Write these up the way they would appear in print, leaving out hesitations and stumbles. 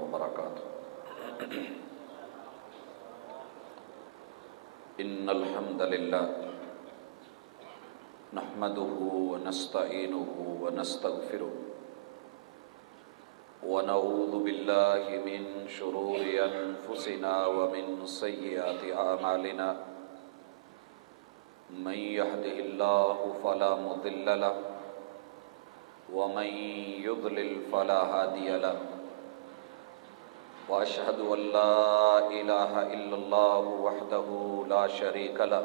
وبركاته إن الحمد لله نحمده ونستعينه ونستغفره ونعوذ بالله من شرور أنفسنا ومن سيئات أعمالنا من يهده الله فلا مضل له ومن يضلل فلا هادي له وأشهد أن لا إله إلا الله وحده لا شريك له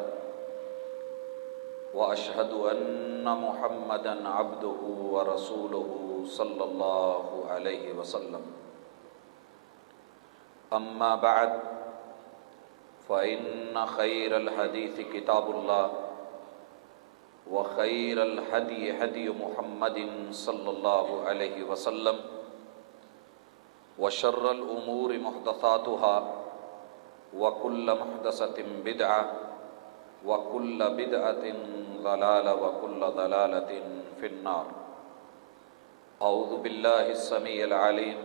وأشهد أن محمدًا عبده ورسوله صلى الله عليه وسلم أما بعد فإن خير الحديث كتاب الله وخير الهدي هدي محمد صلى الله عليه وسلم وشر الأمور محدثاتها وكل محدثة بدعة وكل بدعة ضلالة وكل ضلالة في النار أعوذ بالله السميع العليم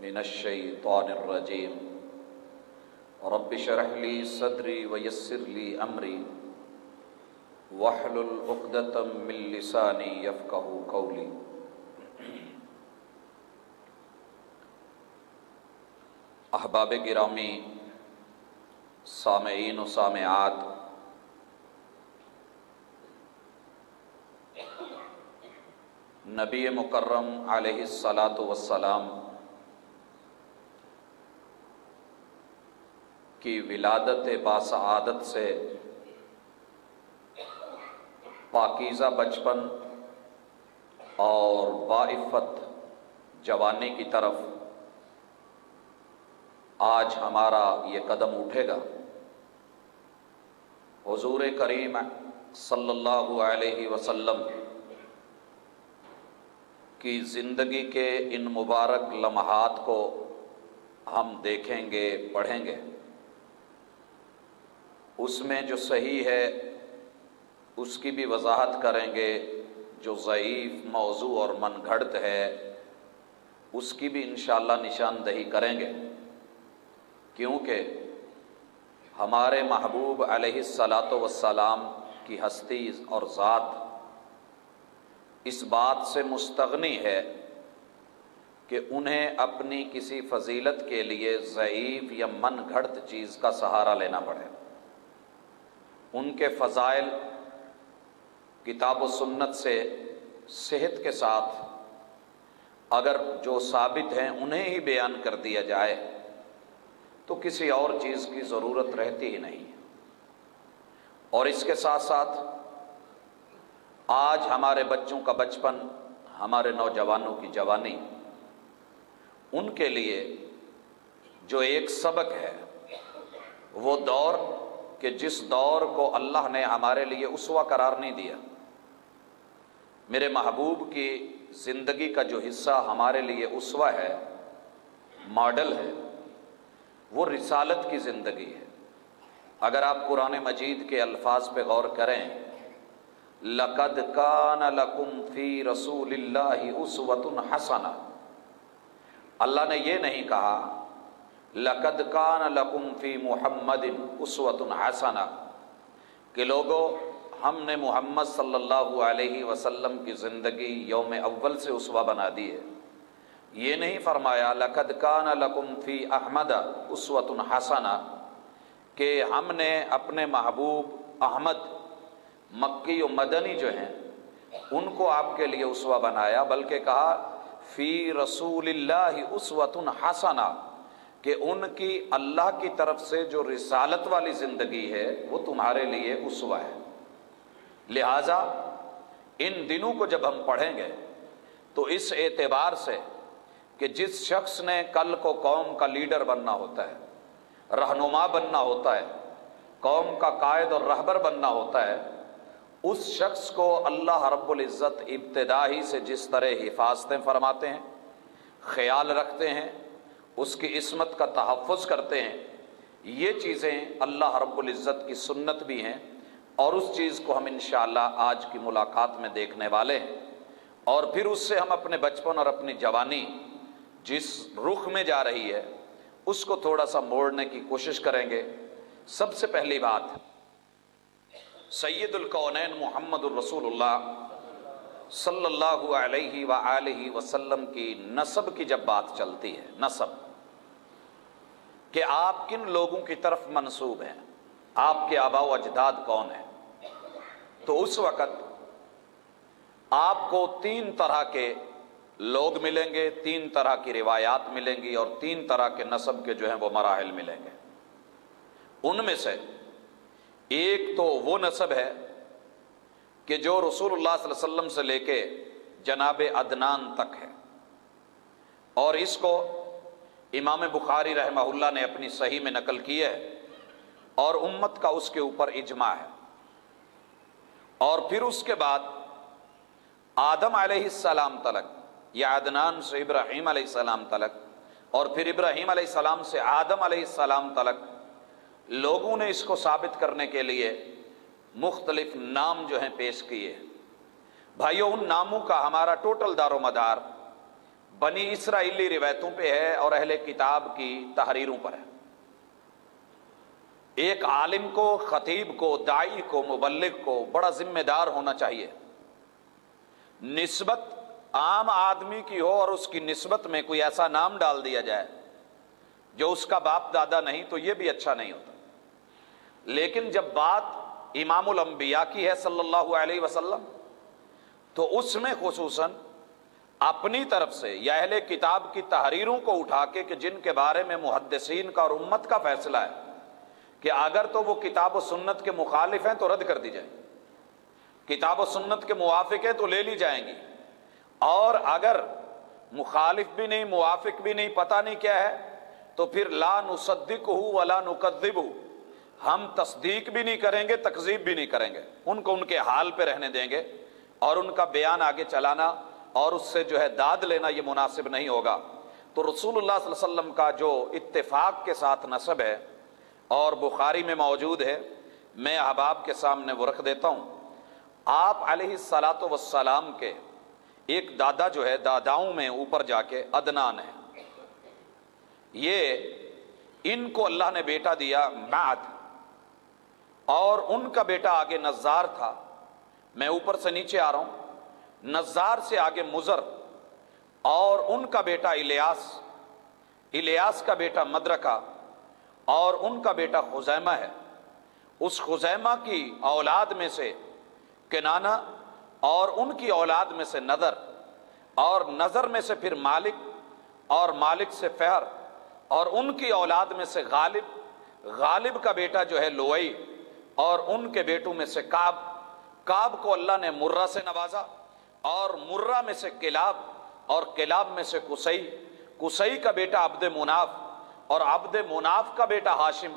من الشيطان الرجيم رب اشرح لي صدري ويسر لي أمري واحلل عقدة من لساني يفقهوا قولي احباب گرامی، سامعین و سامعات، نبی مکرم علیہ الصلاۃ والسلام کی ولادت باسعادت سے پاکیزہ بچپن اور باعفت جوانی کی طرف آج ہمارا یہ قدم اٹھے گا۔ حضور کریم صلی اللہ علیہ وسلم کی زندگی کے ان مبارک لمحات کو ہم دیکھیں گے، پڑھیں گے۔ اس میں جو صحیح ہے اس کی بھی وضاحت کریں گے، جو ضعیف موضوع اور من گھڑت ہے اس کی بھی انشاءاللہ نشاندہی کریں گے، کیونکہ ہمارے محبوب علیہ الصلاۃ والسلام کی ہستی اور ذات اس بات سے مستغنی ہے کہ انہیں اپنی کسی فضیلت کے لیے ضعیف یا من گھڑت چیز کا سہارا لینا پڑے۔ ان کے فضائل کتاب و سنت سے صحت کے ساتھ اگر جو ثابت ہیں انہیں ہی بیان کر دیا جائے تو کسی اور چیز کی ضرورت رہتی ہی نہیں۔ اور اس کے ساتھ ساتھ آج ہمارے بچوں کا بچپن، ہمارے نوجوانوں کی جوانی، ان کے لیے جو ایک سبق ہے وہ دور کہ جس دور کو اللہ نے ہمارے لیے اسوہ قرار نہیں دیا۔ میرے محبوب کی زندگی کا جو حصہ ہمارے لیے اسوہ ہے، ماڈل ہے، وہ رسالت کی زندگی ہے۔ اگر آپ قرآن مجید کے الفاظ پہ غور کریں، لَقَدْ كَانَ لَكُمْ فِي رَسُولِ اللَّهِ أُسْوَةٌ حَسَنَةٌ، اللہ نے یہ نہیں کہا لَقَدْ كَانَ لَكُمْ فِي مُحَمَّدٍ أُسْوَةٌ حَسَنَةٌ کہ لوگوں ہم نے محمد صلی اللہ علیہ وسلم کی زندگی یوم اول سے اسوہ بنا دی ہے۔ یہ نہیں فرمایا لَقَدْ كَانَ لَكُمْ فِي أَحْمَدَ أُسْوَةٌ حَسَنَةٌ کہ ہم نے اپنے محبوب احمد مکی و مدنی جو ہیں ان کو آپ کے لیے اسوہ بنایا، بلکہ کہا فی رسول اللہ اسوۃ حسنہ کہ ان کی اللہ کی طرف سے جو رسالت والی زندگی ہے وہ تمہارے لیے اسوہ ہے۔ لہٰذا ان دنوں کو جب ہم پڑھیں گے تو اس اعتبار سے کہ جس شخص نے کل کو قوم کا لیڈر بننا ہوتا ہے، رہنما بننا ہوتا ہے، قوم کا قائد اور رہبر بننا ہوتا ہے، اس شخص کو اللہ رب العزت ابتدا ہی سے جس طرح حفاظتیں فرماتے ہیں، خیال رکھتے ہیں، اس کی عصمت کا تحفظ کرتے ہیں، یہ چیزیں اللہ رب العزت کی سنت بھی ہیں، اور اس چیز کو ہم انشاءاللہ آج کی ملاقات میں دیکھنے والے ہیں۔ اور پھر اس سے ہم اپنے بچپن اور اپنی جوانی جس رخ میں جا رہی ہے اس کو تھوڑا سا موڑنے کی کوشش کریں گے۔ سب سے پہلی بات، سید الکونین محمد الرسول اللہ صلی اللہ علیہ وآلہ وسلم کی نسب کی جب بات چلتی ہے، نسب کہ آپ کن لوگوں کی طرف منسوب ہیں، آپ کے آباء و اجداد کون ہیں، تو اس وقت آپ کو 3 طرح کے لوگ ملیں گے، 3 طرح کی روایات ملیں گی، اور 3 طرح کے نسب کے جو ہیں وہ مراحل ملیں گے۔ ان میں سے ایک تو وہ نسب ہے کہ جو رسول اللہ صلی اللہ علیہ وسلم سے لے کے جناب عدنان تک ہے، اور اس کو امام بخاری رحمہ اللہ نے اپنی صحیح میں نقل کی ہے، اور امت کا اس کے اوپر اجماع ہے۔ اور پھر اس کے بعد آدم علیہ السلام تلک، یا عدنان سے ابراہیم علیہ السلام تلک، اور پھر ابراہیم علیہ السلام سے آدم علیہ السلام تلک، لوگوں نے اس کو ثابت کرنے کے لیے مختلف نام جو ہیں پیش کیے۔ بھائیو، ان ناموں کا ہمارا ٹوٹل دار و مدار بنی اسرائیلی روایتوں پہ ہے اور اہل کتاب کی تحریروں پر ہے۔ ایک عالم کو، خطیب کو، داعی کو، مبلغ کو بڑا ذمہ دار ہونا چاہیے۔ نسبت عام آدمی کی ہو اور اس کی نسبت میں کوئی ایسا نام ڈال دیا جائے جو اس کا باپ دادا نہیں، تو یہ بھی اچھا نہیں ہوتا۔ لیکن جب بات امام الانبیاء کی ہے صلی اللہ علیہ وسلم، تو اس میں خصوصاً اپنی طرف سے یا اہل کتاب کی تحریروں کو اٹھا کے کہ جن کے بارے میں محدثین کا اور امت کا فیصلہ ہے کہ اگر تو وہ کتاب و سنت کے مخالف ہیں تو رد کر دی جائیں، کتاب و سنت کے موافق ہیں تو لے لی جائیں گی، اور اگر مخالف بھی نہیں، موافق بھی نہیں، پتہ نہیں کیا ہے، تو پھر لا نصدقہ ولا نکذبہ، ہم تصدیق بھی نہیں کریں گے، تکذیب بھی نہیں کریں گے، ان کو ان کے حال پہ رہنے دیں گے، اور ان کا بیان آگے چلانا اور اس سے جو ہے داد لینا یہ مناسب نہیں ہوگا۔ تو رسول اللہ صلی اللہ علیہ وسلم کا جو اتفاق کے ساتھ نسب ہے اور بخاری میں موجود ہے، میں احباب کے سامنے وہ رکھ دیتا ہوں۔ آپ علیہ الصلاۃ والسلام کے ایک دادا جو ہے، داداؤں میں اوپر جا کے عدنان ہے، یہ ان کو اللہ نے بیٹا دیا معد، اور ان کا بیٹا آگے نزار تھا۔ میں اوپر سے نیچے آ رہا ہوں، نزار سے آگے مزر، اور ان کا بیٹا الیاس، الیاس کا بیٹا مدرکہ، اور ان کا بیٹا خزیمہ ہے۔ اس خزیمہ کی اولاد میں سے کنانہ، اور ان کی اولاد میں سے نذر، اور نذر میں سے پھر مالک، اور مالک سے فہر، اور ان کی اولاد میں سے غالب، غالب کا بیٹا جو ہے لوئی، اور ان کے بیٹوں میں سے کعب، کعب کو اللہ نے مرہ سے نوازا، اور مرہ میں سے کلاب، اور کلاب میں سے قصی، قصی کا بیٹا عبد مناف، اور عبد مناف کا بیٹا ہاشم،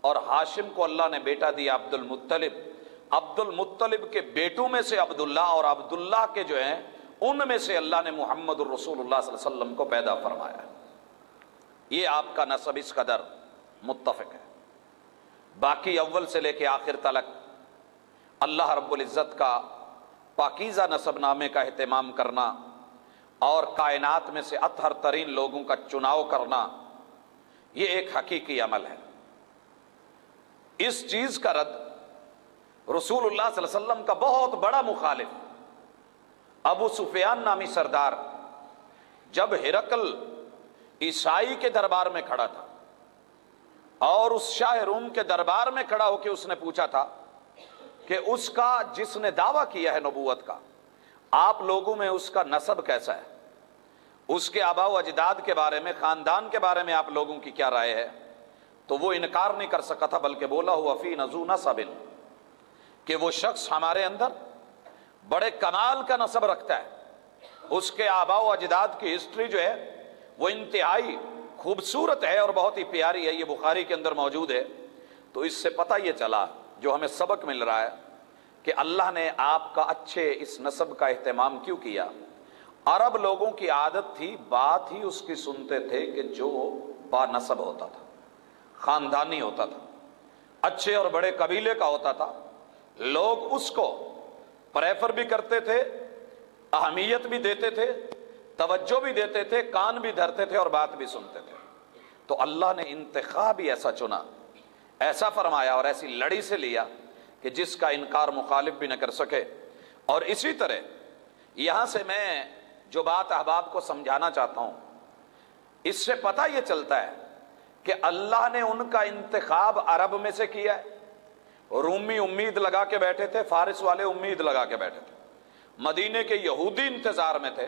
اور ہاشم کو اللہ نے بیٹا دیا عبد المطلب، عبد المطلب کے بیٹوں میں سے عبداللہ، اور عبداللہ کے جو ہیں ان میں سے اللہ نے محمد الرسول اللہ صلی اللہ علیہ وسلم کو پیدا فرمایا۔ یہ آپ کا نسب اس قدر متفق ہے۔ باقی اول سے لے کے آخر تلک اللہ رب العزت کا پاکیزہ نسب نامے کا اہتمام کرنا اور کائنات میں سے اطہر ترین لوگوں کا چناؤ کرنا، یہ ایک حقیقی عمل ہے۔ اس چیز کا رد رسول اللہ صلی اللہ علیہ وسلم کا بہت بڑا مخالف ابو سفیان نامی سردار جب ہرقل عیسائی کے دربار میں کھڑا تھا، اور اس شاہ روم کے دربار میں کھڑا ہو کے اس نے پوچھا تھا کہ اس کا، جس نے دعویٰ کیا ہے نبوت کا، آپ لوگوں میں اس کا نسب کیسا ہے، اس کے آباء و اجداد کے بارے میں، خاندان کے بارے میں آپ لوگوں کی کیا رائے ہے؟ تو وہ انکار نہیں کر سکا تھا، بلکہ بولا ہوا فی نذو نسب، کہ وہ شخص ہمارے اندر بڑے کمال کا نسب رکھتا ہے، اس کے آباء و اجداد کی ہسٹری جو ہے وہ انتہائی خوبصورت ہے اور بہت ہی پیاری ہے، یہ بخاری کے اندر موجود ہے۔ تو اس سے پتہ یہ چلا، جو ہمیں سبق مل رہا ہے، کہ اللہ نے آپ کا اچھے اس نسب کا اہتمام کیوں کیا۔ عرب لوگوں کی عادت تھی، بات ہی اس کی سنتے تھے کہ جو با نسب ہوتا تھا، خاندانی ہوتا تھا، اچھے اور بڑے قبیلے کا ہوتا تھا، لوگ اس کو پریفر بھی کرتے تھے، اہمیت بھی دیتے تھے، توجہ بھی دیتے تھے، کان بھی دھرتے تھے اور بات بھی سنتے تھے۔ تو اللہ نے انتخاب ہی ایسا چنا، ایسا فرمایا اور ایسی لڑی سے لیا کہ جس کا انکار مخالف بھی نہ کر سکے۔ اور اسی طرح یہاں سے میں جو بات احباب کو سمجھانا چاہتا ہوں، اس سے پتہ یہ چلتا ہے کہ اللہ نے ان کا انتخاب عرب میں سے کیا ہے۔ رومی امید لگا کے بیٹھے تھے، فارس والے امید لگا کے بیٹھے تھے، مدینے کے یہودی انتظار میں تھے،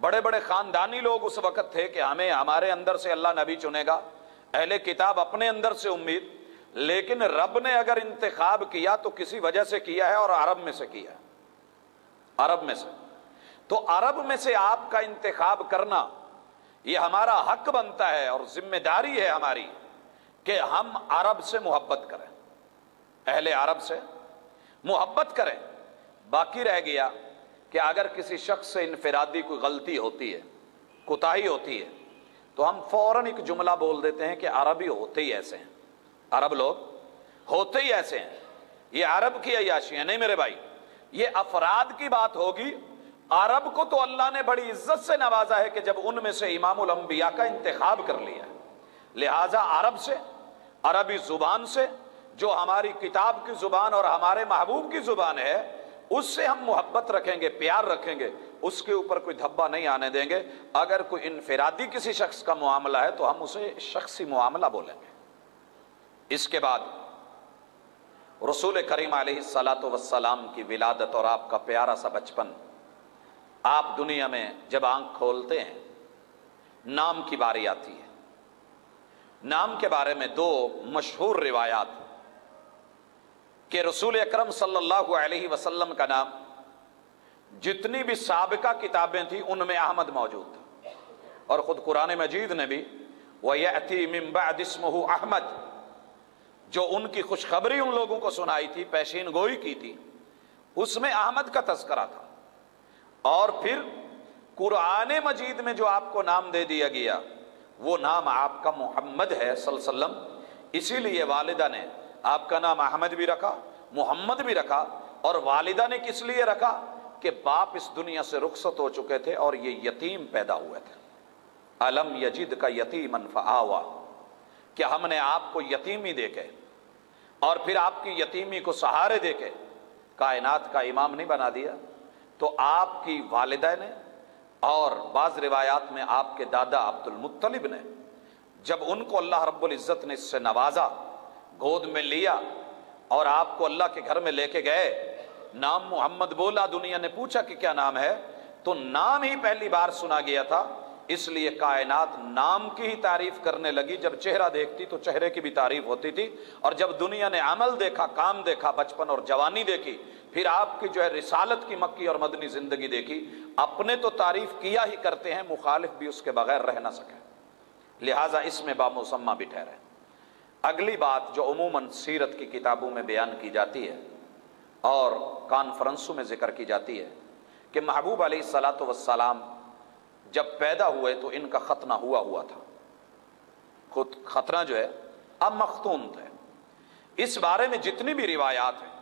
بڑے بڑے خاندانی لوگ اس وقت تھے کہ ہمیں ہمارے اندر سے اللہ نبی چنے گا، اہل کتاب اپنے اندر سے امید، لیکن رب نے اگر انتخاب کیا تو کسی وجہ سے کیا ہے اور عرب میں سے کیا ہے، عرب میں سے۔ تو عرب میں سے آپ کا انتخاب کرنا یہ ہمارا حق بنتا ہے اور ذمہ داری ہے ہماری کہ ہم عرب سے محبت کریں، اہل عرب سے محبت کریں۔ باقی رہ گیا کہ اگر کسی شخص سے انفرادی کوئی غلطی ہوتی ہے، کوتاہی ہوتی ہے، تو ہم فوراً ایک جملہ بول دیتے ہیں کہ عربی ہوتے ہی ایسے ہیں، عرب لوگ ہوتے ہی ایسے ہیں، یہ عرب کی عیاشی ہے۔ نہیں میرے بھائی، یہ افراد کی بات ہوگی۔ عرب کو تو اللہ نے بڑی عزت سے نوازا ہے کہ جب ان میں سے امام الانبیاء کا انتخاب کر لیا ہے، لہٰذا عرب سے، عربی زبان سے جو ہماری کتاب کی زبان اور ہمارے محبوب کی زبان ہے، اس سے ہم محبت رکھیں گے، پیار رکھیں گے، اس کے اوپر کوئی دھبا نہیں آنے دیں گے۔ اگر کوئی انفرادی کسی شخص کا معاملہ ہے تو ہم اسے شخصی معاملہ بولیں گے۔ اس کے بعد رسول کریم علیہ الصلاۃ والسلام کی ولادت اور آپ کا پیارا سا بچپن۔ آپ دنیا میں جب آنکھ کھولتے ہیں، نام کی باری آتی ہے۔ نام کے بارے میں دو مشہور روایات کہ رسول اکرم صلی اللہ علیہ وسلم کا نام جتنی بھی سابقہ کتابیں تھیں ان میں احمد موجود تھا، اور خود قرآن مجید نے بھی وَيَأْتِي مِن بَعْدِ اسْمُهُ احمد، جو ان کی خوشخبری ان لوگوں کو سنائی تھی، پیشین گوئی کی تھی، اس میں احمد کا تذکرہ تھا۔ اور پھر قرآن مجید میں جو آپ کو نام دے دیا گیا وہ نام آپ کا محمد ہے صلی اللہ علیہ وسلم۔ اسی لیے والدہ نے آپ کا نام احمد بھی رکھا، محمد بھی رکھا، اور والدہ نے کس لیے رکھا کہ باپ اس دنیا سے رخصت ہو چکے تھے اور یہ یتیم پیدا ہوئے تھے۔ الم یجد کا یتیمن فآوا، کہ ہم نے آپ کو یتیمی دے کے اور پھر آپ کی یتیمی کو سہارے دے کے کائنات کا امام نہیں بنا دیا۔ تو آپ کی والدہ نے اور بعض روایات میں آپ کے دادا عبد المطلب نے جب ان کو اللہ رب العزت نے اس سے نوازا، گود میں لیا اور آپ کو اللہ کے گھر میں لے کے گئے، نام محمد بولا، دنیا نے پوچھا کہ کیا نام ہے، تو نام ہی پہلی بار سنا گیا تھا، اس لیے کائنات نام کی ہی تعریف کرنے لگی۔ جب چہرہ دیکھتی تو چہرے کی بھی تعریف ہوتی تھی، اور جب دنیا نے عمل دیکھا، کام دیکھا، بچپن اور جوانی دیکھی، پھر آپ کی جو ہے رسالت کی مکی اور مدنی زندگی دیکھی، اپنے تو تعریف کیا ہی کرتے ہیں، مخالف بھی اس کے بغیر رہ نہ سکے، لہٰذا اس میں بامسمہ بھی ٹھہرے۔ اگلی بات جو عموماً سیرت کی کتابوں میں بیان کی جاتی ہے اور کانفرنسوں میں ذکر کی جاتی ہے کہ محبوب علیہ الصلاۃ والسلام جب پیدا ہوئے تو ان کا ختنہ ہوا تھا، خود ختنہ جو ہے اب مختون تھے۔ اس بارے میں جتنی بھی روایات ہیں،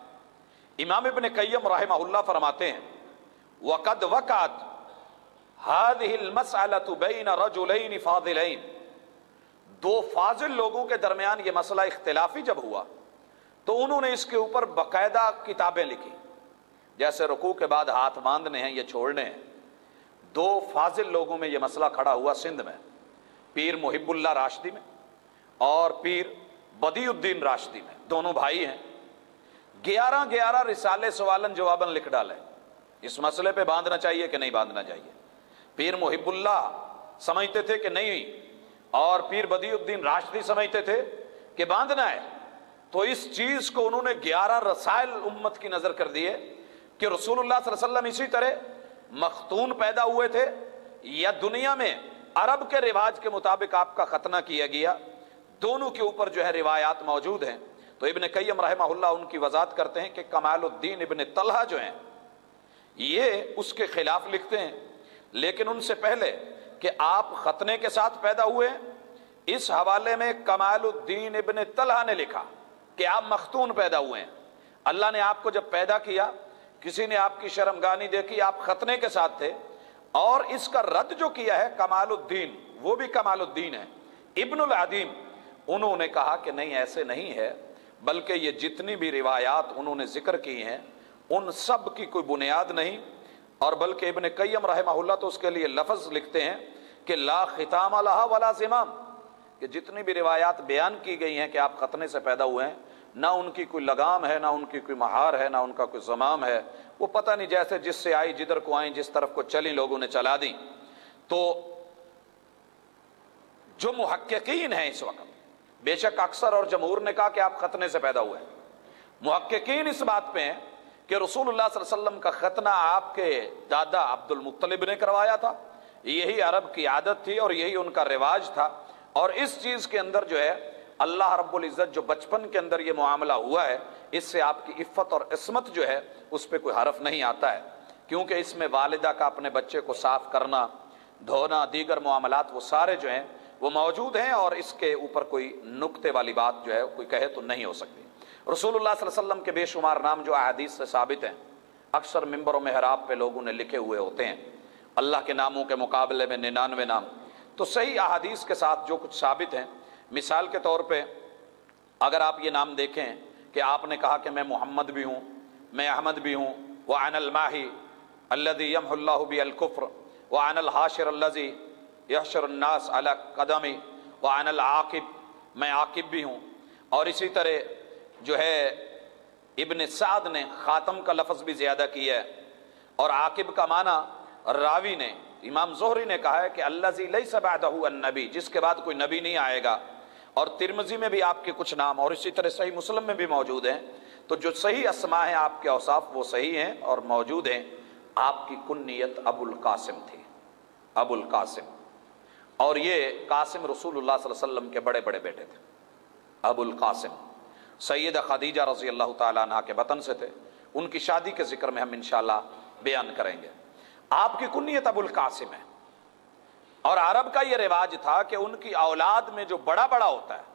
امام ابن قیم رحمہ اللہ فرماتے ہیں وَقَدْ وَقَعَتْ هَذِهِ الْمَسْأَلَةُ بَيْنَ رَجُلَيْنِ فَاضِلَيْنِ، دو فاضل لوگوں کے درمیان یہ مسئلہ اختلافی جب ہوا تو انہوں نے اس کے اوپر باقاعدہ کتابیں لکھی، جیسے رکوع کے بعد ہاتھ باندھنے ہیں، یہ چھوڑنے ہیں۔ دو فاضل لوگوں میں یہ مسئلہ کھڑا ہوا سندھ میں، پیر محب اللہ راشدی میں اور پیر بدیع الدین راشدی میں، دونوں بھائی ہیں۔ 11 رسالے سوالن جواباً لکھ ڈالے اس مسئلے پہ، باندھنا چاہیے کہ نہیں باندھنا چاہیے۔ پیر محب اللہ سمجھتے تھے کہ نہیں، اور پیر بدیع الدین راشدی سمجھتے تھے کہ باندھنا ہے۔ تو اس چیز کو انہوں نے 11 رسائل امت کی نظر کر دیے کہ رسول اللہ صلی اللہ علیہ وسلم اسی طرح مختون پیدا ہوئے تھے یا دنیا میں عرب کے رواج کے مطابق آپ کا ختنہ کیا گیا، دونوں کے اوپر جو ہے روایات موجود ہیں۔ تو ابن قیم رحمہ اللہ ان کی وضاحت کرتے ہیں کہ کمال الدین ابن طلحہ جو ہیں یہ اس کے خلاف لکھتے ہیں، لیکن ان سے پہلے کہ آپ ختنے کے ساتھ پیدا ہوئے، اس حوالے میں کمال الدین ابن طلحہ نے لکھا کہ آپ مختون پیدا ہوئے ہیں، اللہ نے آپ کو جب پیدا کیا کسی نے آپ کی شرمگانی دیکھی، آپ ختنے کے ساتھ تھے، اور اس کا رد جو کیا ہے کمال الدین، وہ بھی کمال الدین ہے، ابن العدیم، انہوں نے کہا کہ نہیں ایسے نہیں ہے، بلکہ یہ جتنی بھی روایات انہوں نے ذکر کی ہیں ان سب کی کوئی بنیاد نہیں، اور بلکہ ابن قیم رحمہ اللہ تو اس کے لیے لفظ لکھتے ہیں کہ لا ختام لہا ولا زمام، کہ جتنی بھی روایات بیان کی گئی ہیں کہ آپ ختنے سے پیدا ہوئے ہیں، نہ ان کی کوئی لگام ہے، نہ ان کی کوئی مہار ہے، نہ ان کا کوئی زمام ہے، وہ پتہ نہیں جیسے جس سے آئی جدھر کو آئیں، جس طرف کو چلی لوگوں نے چلا دی۔ تو جو محققین ہیں اس وقت، بے شک اکثر اور جمہور نے کہا کہ آپ ختنے سے پیدا ہوئے ہیں، محققین اس بات پہ ہیں کہ رسول اللہ صلی اللہ علیہ وسلم کا ختنہ آپ کے دادا عبد المطلب نے کروایا تھا، یہی عرب کی عادت تھی اور یہی ان کا رواج تھا، اور اس چیز کے اندر جو ہے اللہ رب العزت جو بچپن کے اندر یہ معاملہ ہوا ہے، اس سے آپ کی عفت اور عصمت جو ہے اس پہ کوئی حرف نہیں آتا ہے، کیونکہ اس میں والدہ کا اپنے بچے کو صاف کرنا، دھونا، دیگر معاملات وہ سارے جو ہیں وہ موجود ہیں، اور اس کے اوپر کوئی نکتے والی بات جو ہے کوئی کہے تو نہیں ہو سکتی۔ رسول اللہ صلی اللہ علیہ وسلم کے بے شمار نام جو احادیث سے ثابت ہیں، اکثر منبر و محراب پہ لوگوں نے لکھے ہوئے ہوتے ہیں، اللہ کے ناموں کے مقابلے میں 99 نام، تو صحیح احادیث کے ساتھ جو کچھ ثابت ہیں، مثال کے طور پہ اگر آپ یہ نام دیکھیں کہ آپ نے کہا کہ میں محمد بھی ہوں، میں احمد بھی ہوں، وَأَنَا الْمَاحِي الَّذِي يَمْحُو اللَّهُ بِهِ الْكُفْرَ وَأَنَا الْحَاشِرُ الَّذِي يَحْشُرُ النَّاسَ عَلَى قَدَمِي وَأَنَا الْعَاقِبُ، میں عاقب بھی ہوں۔ اور اسی طرح جو ہے ابن سعد نے خاتم کا لفظ بھی زیادہ کیا ہے، اور عاقب کا معنی راوی نے امام زہری نے کہا ہے کہ الذی لیس بعدہ النبی، جس کے بعد کوئی نبی نہیں آئے گا، اور ترمذی میں بھی آپ کے کچھ نام، اور اسی طرح صحیح مسلم میں بھی موجود ہیں، تو جو صحیح اسماء ہیں آپ کے اوصاف وہ صحیح ہیں اور موجود ہیں۔ آپ کی کنیت ابو القاسم تھی، ابو القاسم، اور یہ قاسم رسول اللہ صلی اللہ علیہ وسلم کے بڑے بڑے بیٹے تھے، ابو القاسم سیدہ خدیجہ رضی اللہ تعالیٰ عنہ کے وطن سے تھے، ان کی شادی کے ذکر میں ہم انشاءاللہ بیان کریں گے۔ آپ کی کنیت ابو القاسم ہے، اور عرب کا یہ رواج تھا کہ ان کی اولاد میں جو بڑا بڑا ہوتا ہے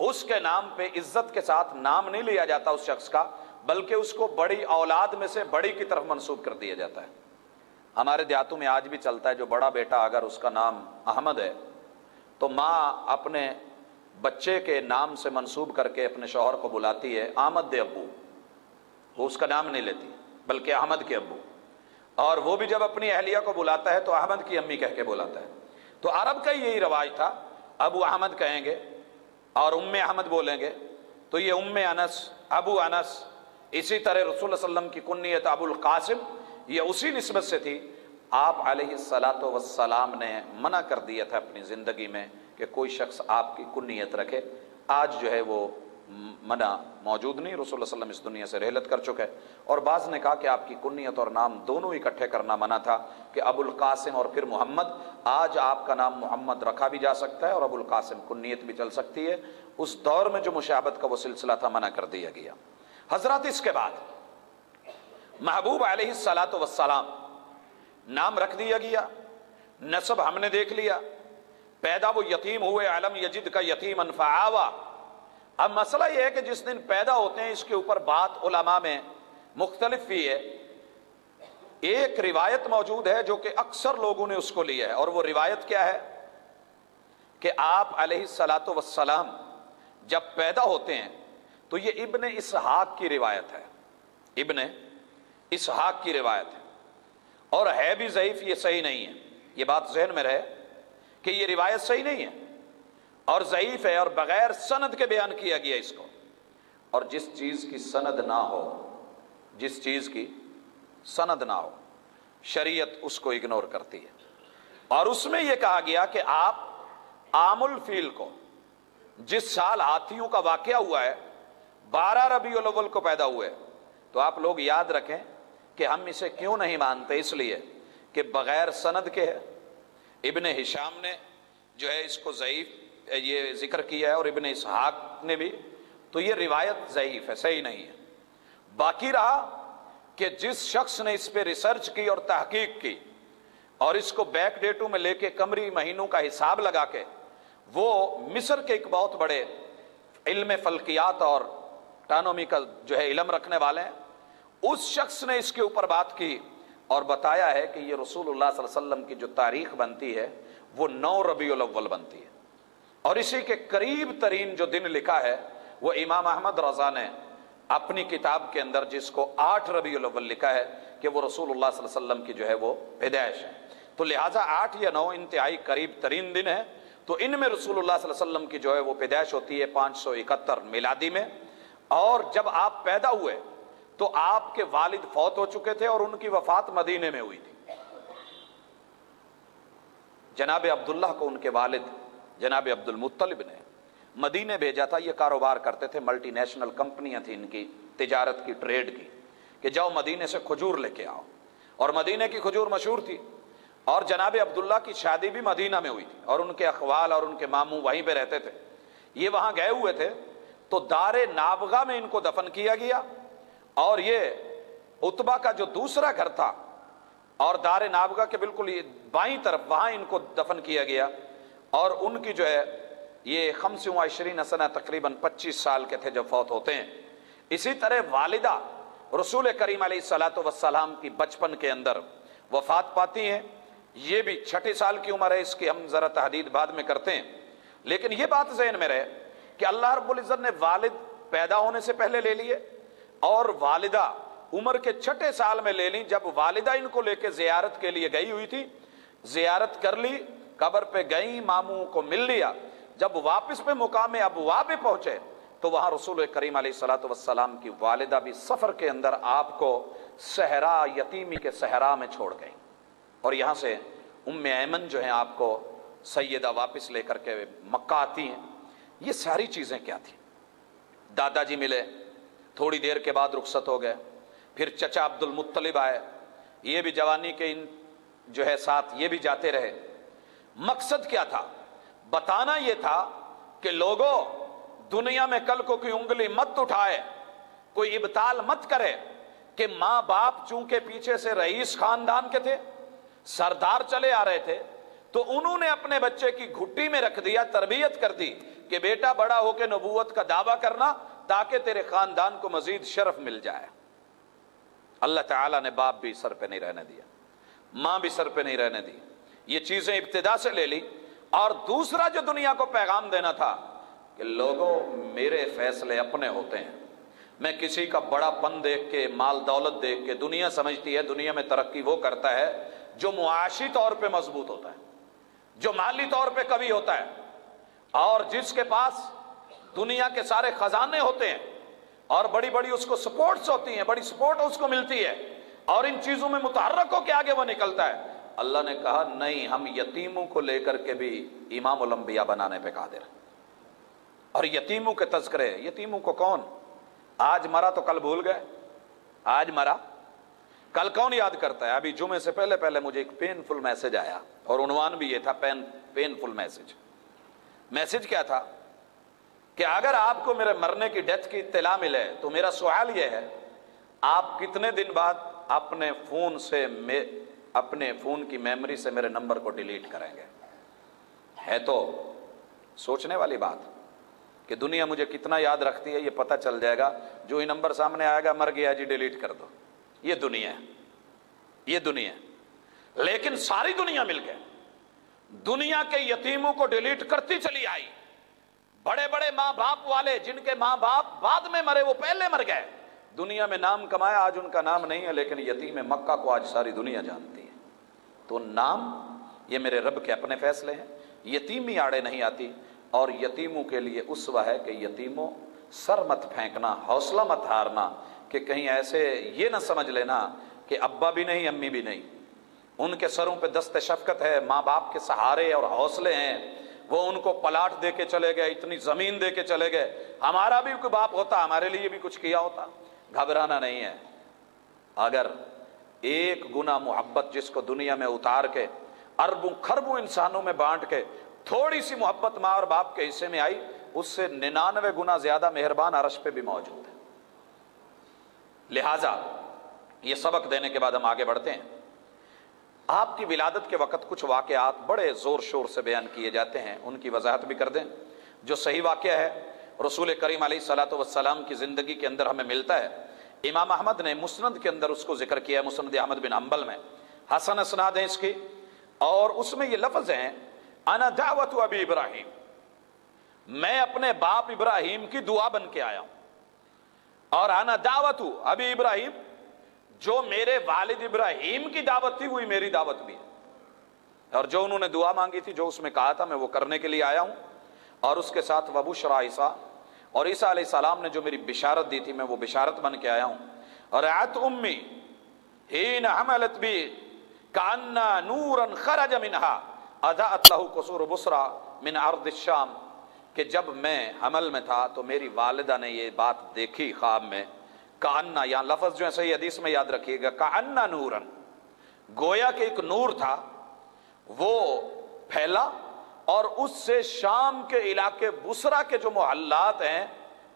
اس کے نام پہ عزت کے ساتھ نام نہیں لیا جاتا اس شخص کا، بلکہ اس کو بڑی اولاد میں سے بڑی کی طرف منسوب کر دیا جاتا ہے۔ ہمارے دیہاتوں میں آج بھی چلتا ہے، جو بڑا بیٹا اگر اس کا نام احمد ہے تو ماں اپنے بچے کے نام سے منسوب کر کے اپنے شوہر کو بلاتی ہے احمد دے ابو، وہ اس کا نام نہیں لیتی بلکہ احمد کے ابو، اور وہ بھی جب اپنی اہلیہ کو بلاتا ہے تو احمد کی امی کہہ کے بلاتا ہے۔ تو عرب کا یہی رواج تھا، ابو احمد کہیں گے اور ام احمد بولیں گے، تو یہ ام انس، ابو انس۔ اسی طرح رسول اللہ صلی اللہ علیہ وسلم کی کنیت ابو القاسم یہ اسی نسبت سے تھی۔ آپ علیہ الصلاۃ والسلام نے منع کر دیا تھا اپنی زندگی میں کہ کوئی شخص آپ کی کنیت رکھے، آج جو ہے وہ منع موجود نہیں، رسول اللہ صلی اللہ علیہ وسلم اس دنیا سے رحلت کر چکے، اور بعض نے کہا کہ آپ کی کنیت اور نام دونوں اکٹھے کرنا منع تھا کہ ابو القاسم اور پھر محمد۔ آج آپ کا نام محمد رکھا بھی جا سکتا ہے اور ابو القاسم کنیت بھی چل سکتی ہے، اس دور میں جو مشابہت کا وہ سلسلہ تھا منع کر دیا گیا۔ حضرات اس کے بعد محبوب علیہ الصلاۃ والسلام نام رکھ دیا گیا، نسب ہم نے دیکھ لیا، پیدا وہ یتیم ہوئے، علم یجد کا یتیما فآوا۔ اب مسئلہ یہ ہے کہ جس دن پیدا ہوتے ہیں اس کے اوپر بات علماء میں مختلف بھی ہے۔ ایک روایت موجود ہے جو کہ اکثر لوگوں نے اس کو لیا ہے، اور وہ روایت کیا ہے کہ آپ علیہ الصلاۃ والسلام جب پیدا ہوتے ہیں تو یہ ابن اسحاق کی روایت ہے، ابن اسحاق کی روایت ہے، اور ہے بھی ضعیف، یہ صحیح نہیں ہے، یہ بات ذہن میں رہے کہ یہ روایت صحیح نہیں ہے اور ضعیف ہے، اور بغیر سند کے بیان کیا گیا اس کو۔ اور جس چیز کی سند نہ ہو، جس چیز کی سند نہ ہو، شریعت اس کو اگنور کرتی ہے، اور اس میں یہ کہا گیا کہ آپ عام الفیل کو، جس سال ہاتھیوں کا واقعہ ہوا ہے 12 ربیع الاول کو پیدا ہوئے، تو آپ لوگ یاد رکھیں کہ ہم اسے کیوں نہیں مانتے، اس لیے کہ بغیر سند کے ہے۔ ابن ہشام نے جو ہے اس کو ضعیف یہ ذکر کیا ہے، اور ابن اسحاق نے بھی، تو یہ روایت ضعیف ہے، صحیح نہیں ہے۔ باقی رہا کہ جس شخص نے اس پہ ریسرچ کی اور تحقیق کی اور اس کو بیک ڈیٹوں میں لے کے قمری مہینوں کا حساب لگا کے، وہ مصر کے ایک بہت بڑے علم فلکیات اور ٹانومی کا جو ہے علم رکھنے والے ہیں، اس شخص نے اس کے اوپر بات کی اور بتایا ہے کہ یہ رسول اللہ صلی اللہ علیہ وسلم کی جو تاریخ بنتی ہے وہ 9 ربیع الاول بنتی ہے، اور اسی کے قریب ترین جو دن لکھا ہے وہ امام احمد رضا نے اپنی کتاب کے اندر، جس کو 8 ربیع الاول لکھا ہے، کہ وہ رسول اللہ صلی اللہ علیہ وسلم کی جو ہے وہ پیدائش ہے۔ تو لہٰذا 8 یا 9 انتہائی قریب ترین دن ہے، تو ان میں رسول اللہ صلی اللہ علیہ وسلم کی جو ہے وہ پیدائش ہوتی ہے 571 میلادی میں۔ اور جب آپ پیدا ہوئے تو آپ کے والد فوت ہو چکے تھے اور ان کی وفات مدینے میں ہوئی تھی۔ جناب عبداللہ کو ان کے والد جناب عبد المطلب نے مدینے بھیجا تھا۔ یہ کاروبار کرتے تھے، ملٹی نیشنل کمپنیاں تھیں ان کی، تجارت کی، ٹریڈ کی، کہ جاؤ مدینے سے کھجور لے کے آؤ، اور مدینے کی کھجور مشہور تھی، اور جناب عبداللہ کی شادی بھی مدینہ میں ہوئی تھی، اور ان کے اخوال اور ان کے ماموں وہیں پہ رہتے تھے۔ یہ وہاں گئے ہوئے تھے تو دار نابغہ میں ان کو دفن کیا گیا، اور یہ عتبہ کا جو دوسرا گھر تھا اور دار نابغہ کے بالکل یہ بائیں طرف، وہاں ان کو دفن کیا گیا، اور ان کی جو ہے یہ 25 سنہ تقریباً 25 سال کے تھے جب فوت ہوتے ہیں۔ اسی طرح والدہ رسول کریم علیہ الصلوۃ والسلام کی بچپن کے اندر وفات پاتی ہیں، یہ بھی 6 سال کی عمر ہے، اس کی ہم ذرا تحدید بعد میں کرتے ہیں، لیکن یہ بات ذہن میں رہے کہ اللہ رب العزت نے والد پیدا ہونے سے پہلے لے لیے اور والدہ عمر کے 6 سال میں لے لی۔ جب والدہ ان کو لے کے زیارت کے لیے گئی ہوئی تھی، زیارت کر لی، قبر پہ گئیں، ماموں کو مل لیا، جب واپس پہ مقام ابوا پہ پہنچے تو وہاں رسول کریم علیہ الصلوۃ والسلام کی والدہ بھی سفر کے اندر آپ کو صحرا، یتیمی کے صحرا میں چھوڑ گئیں، اور یہاں سے ام ایمن جو ہیں آپ کو سیدہ واپس لے کر کے مکہ آتی ہیں۔ یہ ساری چیزیں کیا تھیں؟ دادا جی ملے، تھوڑی دیر کے بعد رخصت ہو گئے، پھر چچا عبد المطلب آئے، یہ بھی جوانی کے ان جو ہے ساتھ یہ بھی جاتے رہے۔ مقصد کیا تھا؟ بتانا یہ تھا کہ لوگوں، دنیا میں کل کو کوئی انگلی مت اٹھائے، کوئی ابطال مت کرے کہ ماں باپ چونکہ پیچھے سے رئیس خاندان کے تھے، سردار چلے آ رہے تھے، تو انہوں نے اپنے بچے کی گھٹی میں رکھ دیا، تربیت کر دی کہ بیٹا بڑا ہو کے نبوت کا دعویٰ کرنا تاکہ تیرے خاندان کو مزید شرف مل جائے۔ اللہ تعالیٰ نے باپ بھی سر پہ نہیں رہنے دیا، ماں بھی سر پہ نہیں رہنے دی، یہ چیزیں ابتدا سے لے لی۔ اور دوسرا جو دنیا کو پیغام دینا تھا کہ لوگوں، میرے فیصلے اپنے ہوتے ہیں، میں کسی کا بڑا پن دیکھ کے، مال دولت دیکھ کے، دنیا سمجھتی ہے دنیا میں ترقی وہ کرتا ہے جو معاشی طور پہ مضبوط ہوتا ہے، جو مالی طور پہ قوی ہوتا ہے، اور جس کے پاس دنیا کے سارے خزانے ہوتے ہیں اور بڑی بڑی اس کو سپورٹس ہوتی ہیں، بڑی سپورٹ اس کو ملتی ہے، اور ان چیزوں میں متحرک ہو کے آگے وہ نکلتا ہے۔ اللہ نے کہا نہیں، ہم یتیموں کو لے کر کے بھی امام الانبیاء بنانے پہ قادر ہیں۔ اور یتیموں کے تذکرے، یتیموں کو کون آج مرا تو کل بھول گئے، آج مرا کل کون یاد کرتا ہے؟ ابھی جمعے سے پہلے مجھے ایک پینفل میسج آیا، اور عنوان بھی یہ تھا پینفل میسج۔ میسج کیا تھا کہ اگر آپ کو میرے مرنے کی ڈیتھ کی اطلاع ملے تو میرا سوال یہ ہے، آپ کتنے دن بعد اپنے فون کی میموری سے میرے نمبر کو ڈیلیٹ کریں گے؟ ہے تو سوچنے والی بات کہ دنیا مجھے کتنا یاد رکھتی ہے، یہ پتہ چل جائے گا جو ہی نمبر سامنے آئے گا، مر گیا جی ڈیلیٹ کر دو۔ یہ دنیا ہے، یہ دنیا ہے۔ لیکن ساری دنیا مل کے دنیا کے یتیموں کو ڈیلیٹ کرتی چلی آئی۔ بڑے بڑے ماں باپ والے، جن کے ماں باپ بعد میں مرے، وہ پہلے مر گئے، دنیا میں نام کمایا، آج ان کا نام نہیں ہے، لیکن یتیم مکہ کو آج ساری دنیا جانتی ہے۔ تو نام یہ میرے رب کے اپنے فیصلے ہیں، یتیمی آڑے نہیں آتی۔ اور یتیموں کے لیے اسوہ ہے کہ یتیموں، سر مت پھینکنا، حوصلہ مت ہارنا کہ کہیں ایسے یہ نہ سمجھ لینا کہ ابا بھی نہیں امی بھی نہیں۔ ان کے سروں پہ دست شفقت ہے، ماں باپ کے سہارے اور حوصلے ہیں، وہ ان کو پلاٹ دے کے چلے گئے، اتنی زمین دے کے چلے گئے۔ ہمارا بھی کوئی باپ ہوتا، ہمارے لیے بھی کچھ کیا ہوتا۔ گھبرانا نہیں ہے۔ اگر ایک گنا محبت جس کو دنیا میں اتار کے اربوں خربوں انسانوں میں بانٹ کے تھوڑی سی محبت ماں اور باپ کے حصے میں آئی، اس سے 99 گنا زیادہ مہربان عرش پہ بھی موجود ہے۔ لہٰذا یہ سبق دینے کے بعد ہم آگے بڑھتے ہیں۔ آپ کی ولادت کے وقت کچھ واقعات بڑے زور شور سے بیان کیے جاتے ہیں، ان کی وضاحت بھی کر دیں۔ جو صحیح واقعہ ہے رسول کریم علیہ الصلوۃ والسلام کی زندگی کے اندر ہمیں ملتا ہے، امام احمد نے مسند کے اندر اس کو ذکر کیا، مسند احمد بن حنبل میں، حسن اسناد ہے اس کی، اور اس میں یہ لفظ ہیں انا دعوت ابی ابراہیم، میں اپنے باپ ابراہیم کی دعا بن کے آیا ہوں، اور انا دعوت ابی ابراہیم، جو میرے والد ابراہیم کی دعوت تھی وہی میری دعوت بھی ہے، اور جو انہوں نے دعا مانگی تھی، جو اس میں کہا تھا، میں وہ کرنے کے لیے آیا ہوں، اور اس کے ساتھ وبشرا عیسیٰ، اور عیسیٰ علیہ السلام نے جو میری بشارت دی تھی میں وہ بشارت بن کے آیا ہوں، رعت امی حین حملت بی کأن نورا خرج منها اضاءت له قصور بصرى من ارض الشام، کہ جب میں حمل میں تھا تو میری والدہ نے یہ بات دیکھی خواب میں، کأن، یہاں لفظ جو ہے صحیح حدیث میں یاد رکھیے گا، کأن نورا، گویا کہ ایک نور تھا وہ پھیلا، اور اس سے شام کے علاقے بصرہ کے جو محلات ہیں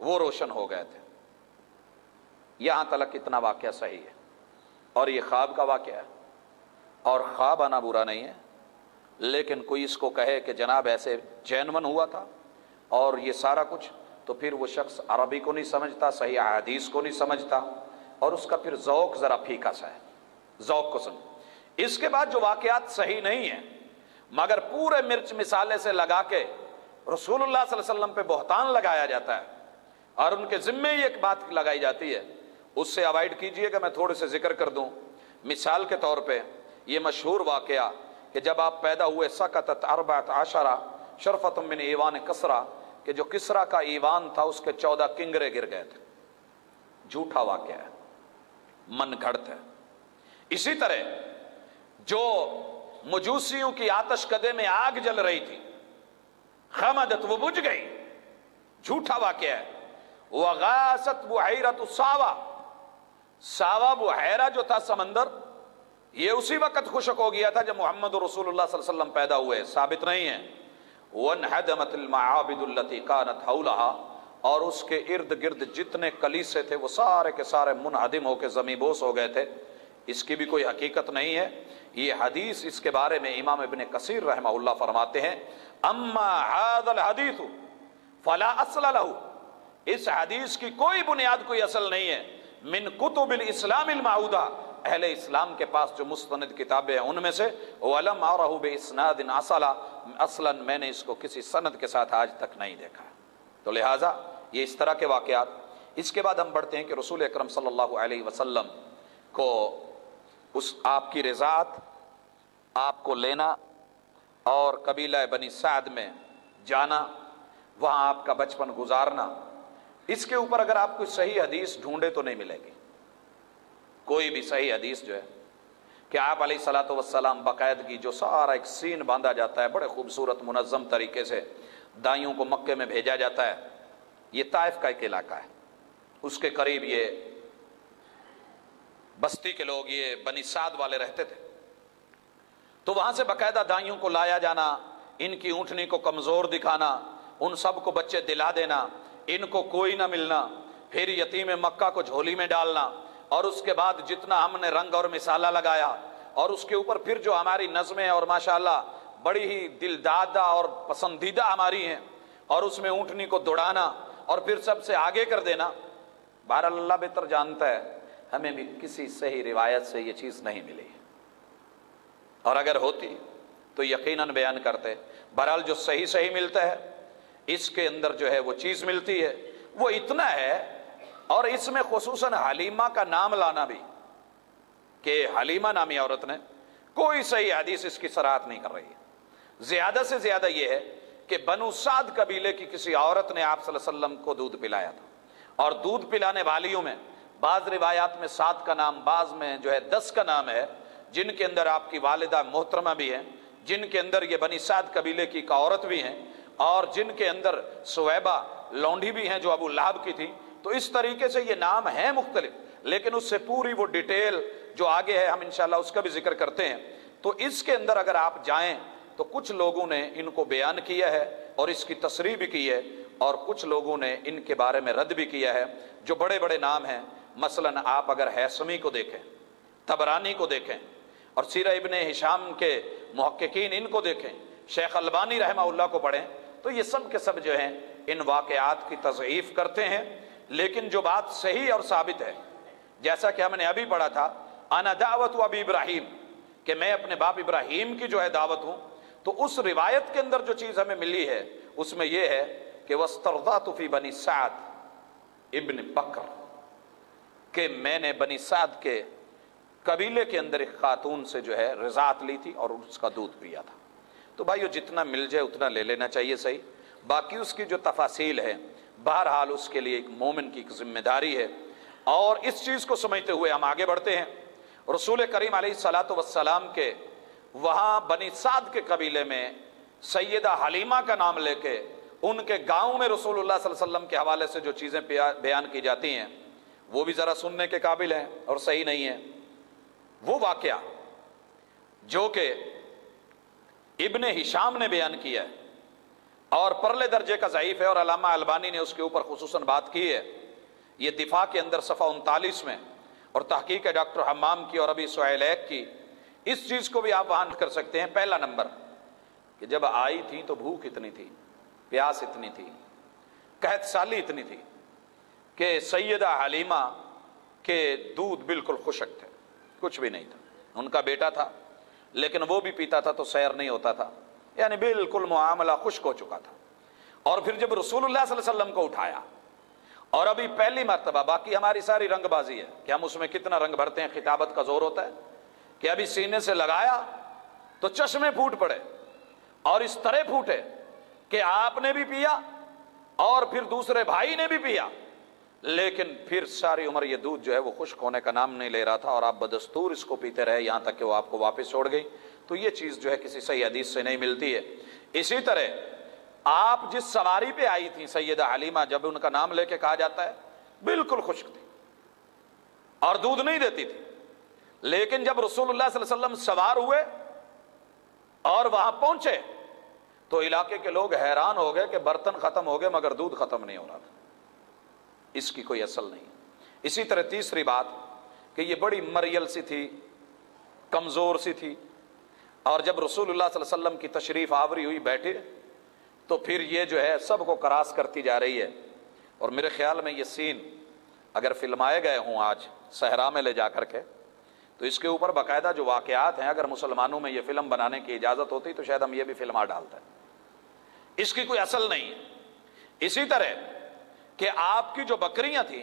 وہ روشن ہو گئے تھے۔ یہاں تک اتنا واقعہ صحیح ہے، اور یہ خواب کا واقعہ ہے، اور خواب آنا برا نہیں ہے، لیکن کوئی اس کو کہے کہ جناب ایسے جینون ہوا تھا اور یہ سارا کچھ، تو پھر وہ شخص عربی کو نہیں سمجھتا، صحیح حدیث کو نہیں سمجھتا، اور اس کا پھر ذوق ذرا پھیکا سا ہے، ذوق کو سمجھ۔ اس کے بعد جو واقعات صحیح نہیں ہیں مگر پورے مرچ مسالے سے لگا کے رسول اللہ صلی اللہ علیہ وسلم پہ بہتان لگایا جاتا ہے اور ان کے ذمے ہی ایک بات لگائی جاتی ہے، اس سے اوائڈ کیجئے گا۔ میں تھوڑے سے ذکر کر دوں مثال کے طور پہ، یہ مشہور واقعہ کہ جب آپ پیدا ہوئے سقطت 14 شرفۃ من ایوان کسرا، کہ جو کسرا کا ایوان تھا اس کے 14 کنگرے گر گئے تھے، جھوٹا واقعہ ہے، من گھڑت ہے۔ اسی طرح جو مجوسیوں کی آتش کدے میں آگ جل رہی تھی، خمدت، وہ بجھ گئی، جھوٹا واقعہ ہے۔ وغاست بحیرۃ ساوا، ساوا بحیرہ جو تھا سمندر، یہ اسی وقت خشک ہو گیا تھا جب محمد رسول اللہ صلی اللہ علیہ وسلم پیدا ہوئے، ثابت نہیں ہے۔ وانہدمت المعابد التي كانت حولها، اور اس کے ارد گرد جتنے کلیسے تھے وہ سارے کے سارے منہدم ہو کے زمیں بوس ہو گئے تھے۔ اس کی بھی کوئی حقیقت نہیں ہے، یہ حدیث، اس کے بارے میں امام ابن کثیر رحمہ اللہ فرماتے ہیں اما هذا الحدیث فلا اصل له، اس حدیث کی کوئی بنیاد، کوئی اصل نہیں ہے، من کتب الاسلام المعودہ، اہل اسلام کے پاس جو مستند کتابیں ہیں ان میں سے، ولم ارہ باسناد اصلا، میں نے اس کو کسی سند کے ساتھ آج تک نہیں دیکھا۔ تو لہٰذا یہ اس طرح کے واقعات۔ اس کے بعد ہم بڑھتے ہیں کہ رسول اکرم صلی اللہ علیہ وسلم کو اس آپ کی رضاعت، آپ کو لینا اور قبیلہ بنی سعد میں جانا، وہاں آپ کا بچپن گزارنا، اس کے اوپر اگر آپ کوئی صحیح حدیث ڈھونڈے تو نہیں ملے گی، کوئی بھی صحیح حدیث جو ہے کہ آپ علیہ الصلوۃ والسلام باقاعدگی، جو سارا ایک سین باندھا جاتا ہے بڑے خوبصورت منظم طریقے سے، دائیوں کو مکے میں بھیجا جاتا ہے۔ یہ طائف کا ایک علاقہ ہے، اس کے قریب یہ بستی کے لوگ، یہ بنی سعد والے رہتے تھے، تو وہاں سے باقاعدہ دائیوں کو لایا جانا، ان کی اونٹنی کو کمزور دکھانا، ان سب کو بچے دلا دینا، ان کو کوئی نہ ملنا، پھر یتیم مکہ کو جھولی میں ڈالنا، اور اس کے بعد جتنا ہم نے رنگ اور مسالہ لگایا، اور اس کے اوپر پھر جو ہماری نظمیں اور ماشاءاللہ بڑی ہی دلدادہ اور پسندیدہ ہماری ہیں، اور اس میں اونٹنی کو دوڑانا اور پھر سب سے آگے کر دینا۔ بہرحال اللہ بہتر جانتا ہے، ہمیں بھی کسی صحیح روایت سے یہ چیز نہیں ملی، اور اگر ہوتی تو یقیناً بیان کرتے۔ بہرحال جو صحیح ملتا ہے، اس کے اندر جو ہے وہ چیز ملتی ہے، وہ اتنا ہے، اور اس میں خصوصاً حلیمہ کا نام لانا بھی، کہ حلیمہ نامی عورت نے، کوئی صحیح حدیث اس کی صراحت نہیں کر رہی ہے۔ زیادہ سے زیادہ یہ ہے کہ بنو سعد قبیلے کی کسی عورت نے آپ صلی اللہ علیہ وسلم کو دودھ پلایا تھا، اور دودھ پلانے والیوں میں بعض روایات میں 7 کا نام، بعض میں جو ہے 10 کا نام ہے، جن کے اندر آپ کی والدہ محترمہ بھی ہیں، جن کے اندر یہ بنی سعد قبیلے کی ایک عورت بھی ہیں، اور جن کے اندر سویبہ لونڈی بھی ہیں جو ابو لہب کی تھی۔ تو اس طریقے سے یہ نام ہیں مختلف، لیکن اس سے پوری وہ ڈیٹیل جو آگے ہے ہم انشاءاللہ اس کا بھی ذکر کرتے ہیں۔ تو اس کے اندر اگر آپ جائیں تو کچھ لوگوں نے ان کو بیان کیا ہے اور اس کی تصریح بھی کی ہے، اور کچھ لوگوں نے ان کے بارے میں رد بھی کیا ہے، جو بڑے بڑے نام ہیں۔ مثلا آپ اگر حیثمی کو دیکھیں، طبرانی کو دیکھیں، اور سیرہ ابن ہشام کے محققین ان کو دیکھیں، شیخ البانی رحمہ اللہ کو پڑھیں، تو یہ سب کے سب جو ہیں ان واقعات کی تضعیف کرتے ہیں۔ لیکن جو بات صحیح اور ثابت ہے جیسا کہ ہم نے ابھی پڑھا تھا انا دعوت ابی ابراہیم، کہ میں اپنے باپ ابراہیم کی جو ہے دعوت ہوں، تو اس روایت کے اندر جو چیز ہمیں ملی ہے اس میں یہ ہے کہ واسترضعت فی بنی سعد ابن بکر، کہ میں نے بنی سعد کے قبیلے کے اندر ایک خاتون سے جو ہے رضاعت لی تھی اور اس کا دودھ پیا تھا۔ تو بھائیو جتنا مل جائے اتنا لے لینا چاہیے، صحیح، باقی اس کی جو تفاصیل ہے بہرحال اس کے لیے ایک مومن کی ایک ذمہ داری ہے۔ اور اس چیز کو سمجھتے ہوئے ہم آگے بڑھتے ہیں۔ رسول کریم علیہ الصلاۃ والسلام کے وہاں بنی سعد کے قبیلے میں سیدہ حلیمہ کا نام لے کے ان کے گاؤں میں رسول اللہ صلی اللہ علیہ وسلم کے حوالے سے جو چیزیں بیان کی جاتی ہیں وہ بھی ذرا سننے کے قابل ہیں اور صحیح نہیں ہے۔ وہ واقعہ جو کہ ابن ہشام نے بیان کیا ہے اور پرلے درجے کا ضعیف ہے، اور علامہ البانی نے اس کے اوپر خصوصاً بات کی ہے، یہ دفاع کے اندر صفحہ 39 میں، اور تحقیق ہے ڈاکٹر حمام کی اور ابی سہیلیک کی۔ اس چیز کو بھی آپ وہاں کر سکتے ہیں۔ پہلا نمبر کہ جب آئی تھی تو بھوک اتنی تھی، پیاس اتنی تھی، قحط سالی اتنی تھی کہ سیدہ حلیمہ کے دودھ بالکل خشک تھے، کچھ بھی نہیں تھا۔ ان کا بیٹا تھا لیکن وہ بھی پیتا تھا تو سیر نہیں ہوتا تھا، یعنی بالکل معاملہ خشک ہو چکا تھا۔ اور پھر جب رسول اللہ صلی اللہ علیہ وسلم کو اٹھایا، اور ابھی پہلی مرتبہ، باقی ہماری ساری رنگ بازی ہے کہ ہم اس میں کتنا رنگ بھرتے ہیں، خطابت کا زور ہوتا ہے کہ ابھی سینے سے لگایا تو چشمے پھوٹ پڑے، اور اس طرح پھوٹے کہ آپ نے بھی پیا اور پھر دوسرے بھائی نے بھی پیا، لیکن پھر ساری عمر یہ دودھ جو ہے وہ خشک ہونے کا نام نہیں لے رہا تھا، اور آپ بدستور اس کو پیتے رہے یہاں تک کہ وہ آپ کو واپس چھوڑ گئی۔ تو یہ چیز جو ہے کسی صحیح حدیث سے نہیں ملتی ہے۔ اسی طرح آپ جس سواری پہ آئی تھی سیدہ حلیمہ، جب ان کا نام لے کے کہا جاتا ہے بالکل خشک تھی اور دودھ نہیں دیتی تھی، لیکن جب رسول اللہ صلی اللہ علیہ وسلم سوار ہوئے اور وہاں پہنچے تو علاقے کے لوگ حیران ہو گئے کہ برتن ختم ہو گئے مگر دودھ ختم نہیں ہو رہا تھا۔ اس کی کوئی اصل نہیں۔ اسی طرح تیسری بات کہ یہ بڑی مریل سی تھی، کمزور سی تھی، اور جب رسول اللہ صلی اللہ علیہ وسلم کی تشریف آوری ہوئی بیٹھے تو پھر یہ جو ہے سب کو کراس کرتی جا رہی ہے۔ اور میرے خیال میں یہ سین اگر فلمائے گئے ہوں آج صحرا میں لے جا کر کے تو اس کے اوپر باقاعدہ جو واقعات ہیں، اگر مسلمانوں میں یہ فلم بنانے کی اجازت ہوتی تو شاید ہم یہ بھی فلما ڈالتے ہیں۔ اس کی کوئی اصل نہیں ہے۔ اسی طرح کہ آپ کی جو بکریاں تھیں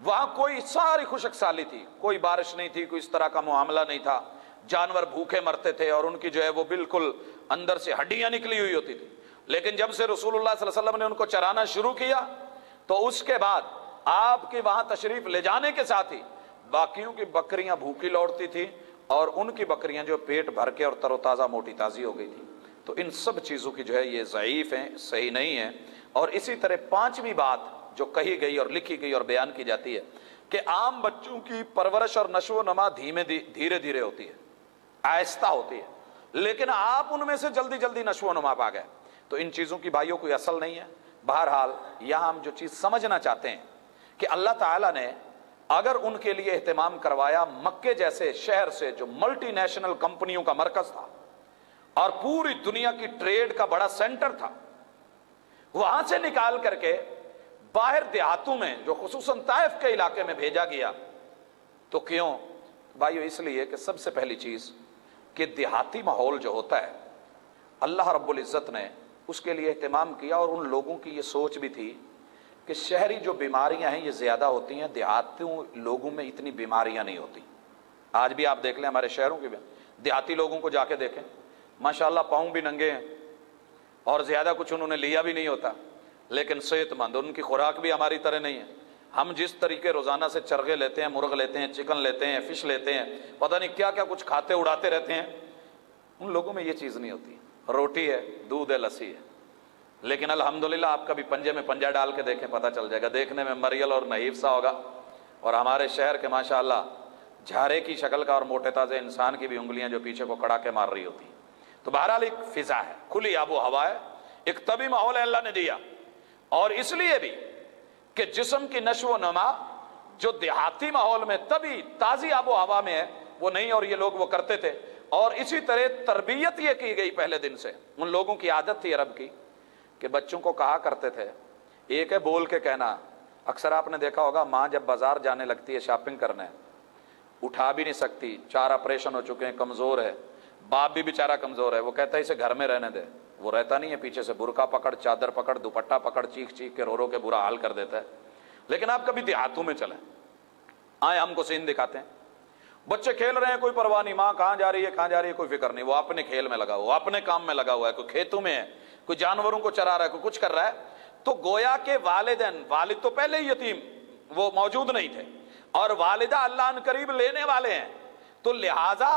وہاں کوئی ساری خشک سالی تھی، کوئی بارش نہیں تھی، کوئی اس طرح کا معاملہ نہیں تھا، جانور بھوکے مرتے تھے اور ان کی جو ہے وہ بالکل اندر سے ہڈیاں نکلی ہوئی ہوتی تھی۔ لیکن جب سے رسول اللہ صلی اللہ علیہ وسلم نے ان کو چرانا شروع کیا تو اس کے بعد آپ کے وہاں تشریف لے جانے کے ساتھ ہی باقیوں کی بکریاں بھوکی لوٹتی تھی اور ان کی بکریاں جو پیٹ بھر کے اور تر و تازہ موٹی تازی ہو گئی تھی۔ تو ان سب چیزوں کی جو ہے یہ ضعیف ہیں، صحیح نہیں ہے۔ اور اسی طرح پانچویں بات جو کہی گئی اور لکھی گئی اور بیان کی جاتی ہے کہ عام بچوں کی پرورش اور نشو و نما دھیرے دھیرے ہوتی ہے، آہستہ ہوتی ہے، لیکن آپ ان میں سے جلدی جلدی نشو و نما پا گئے۔ تو ان چیزوں کی بھائیوں کوئی اصل نہیں ہے۔ بہرحال یہاں ہم جو چیز سمجھنا چاہتے ہیں کہ اللہ تعالیٰ نے اگر ان کے لیے اہتمام کروایا مکے جیسے شہر سے جو ملٹی نیشنل کمپنیوں کا مرکز تھا اور پوری دنیا کی ٹریڈ کا بڑا سینٹر تھا، وہاں سے نکال کر کے باہر دیہاتوں میں جو خصوصاً طائف کے علاقے میں بھیجا گیا، تو کیوں بھائیو؟ اس لیے کہ سب سے پہلی چیز کہ دیہاتی ماحول جو ہوتا ہے اللہ رب العزت نے اس کے لیے اہتمام کیا، اور ان لوگوں کی یہ سوچ بھی تھی کہ شہری جو بیماریاں ہیں یہ زیادہ ہوتی ہیں، دیہاتوں لوگوں میں اتنی بیماریاں نہیں ہوتی۔ آج بھی آپ دیکھ لیں ہمارے شہروں کے دیہاتی لوگوں کو جا کے دیکھیں، ماشاءاللہ پاؤں بھی ننگے ہیں اور زیادہ کچھ انہوں نے لیا بھی نہیں ہوتا، لیکن صحت مند، ان کی خوراک بھی ہماری طرح نہیں ہے۔ ہم جس طریقے روزانہ سے چرغے لیتے ہیں، مرغ لیتے ہیں، چکن لیتے ہیں، فش لیتے ہیں، پتہ نہیں کیا کیا کچھ کھاتے اڑاتے رہتے ہیں، ان لوگوں میں یہ چیز نہیں ہوتی۔ روٹی ہے، دودھ ہے، لسی ہے، لیکن الحمدللہ آپ کبھی پنجے میں پنجہ ڈال کے دیکھیں، پتہ چل جائے گا، دیکھنے میں مریل اور نحیف سا ہوگا، اور ہمارے شہر کے ماشاءاللہ جھارے کی شکل کا اور موٹے تازے انسان کی بھی انگلیاں جو پیچھے کو کڑا کے مار رہی ہوتی ہیں۔ تو بہرحال ایک فضا ہے، کھلی آب و ہوا ہے، ایک طبی ماحول ہے اللہ نے دیا، اور اس لیے بھی کہ جسم کی نشو و نما جو دیہاتی ماحول میں طبی تازی آب و ہوا میں ہے وہ نہیں، اور یہ لوگ وہ کرتے تھے۔ اور اسی طرح تربیت یہ کی گئی پہلے دن سے، ان لوگوں کی عادت تھی عرب کی کہ بچوں کو کہا کرتے تھے، ایک ہے بول کے کہنا، اکثر آپ نے دیکھا ہوگا ماں جب بازار جانے لگتی ہے شاپنگ کرنے، اٹھا بھی نہیں سکتی، 4 آپریشن ہو چکے ہیں، کمزور ہے، باپ بھی بیچارہ کمزور ہے، وہ کہتا ہے اسے گھر میں رہنے دے، وہ رہتا نہیں ہے، پیچھے سے برقع پکڑ، چادر پکڑ، دوپٹہ پکڑ، چیخ چیخ کے رو رو کے برا حال کر دیتا ہے۔ لیکن آپ کبھی دیہاتوں میں چلیں، آئے ہم کو سین دکھاتے ہیں، بچے کھیل رہے ہیں، کوئی پرواہ نہیں، ماں کہاں جا رہی ہے کہاں جا رہی ہے کوئی فکر نہیں، وہ اپنے کھیل میں لگا ہوا، اپنے کام میں لگا ہوا ہے، کوئی کھیتوں میں ہے، کوئی جانوروں کو چرا رہا ہے، کوئی کچھ کر رہا ہے۔ تو گویا کے والدین، والد تو پہلے ہی یتیم، وہ موجود نہیں تھے، اور والدہ اللہ ان قریب لینے والے ہیں، تو لہٰذا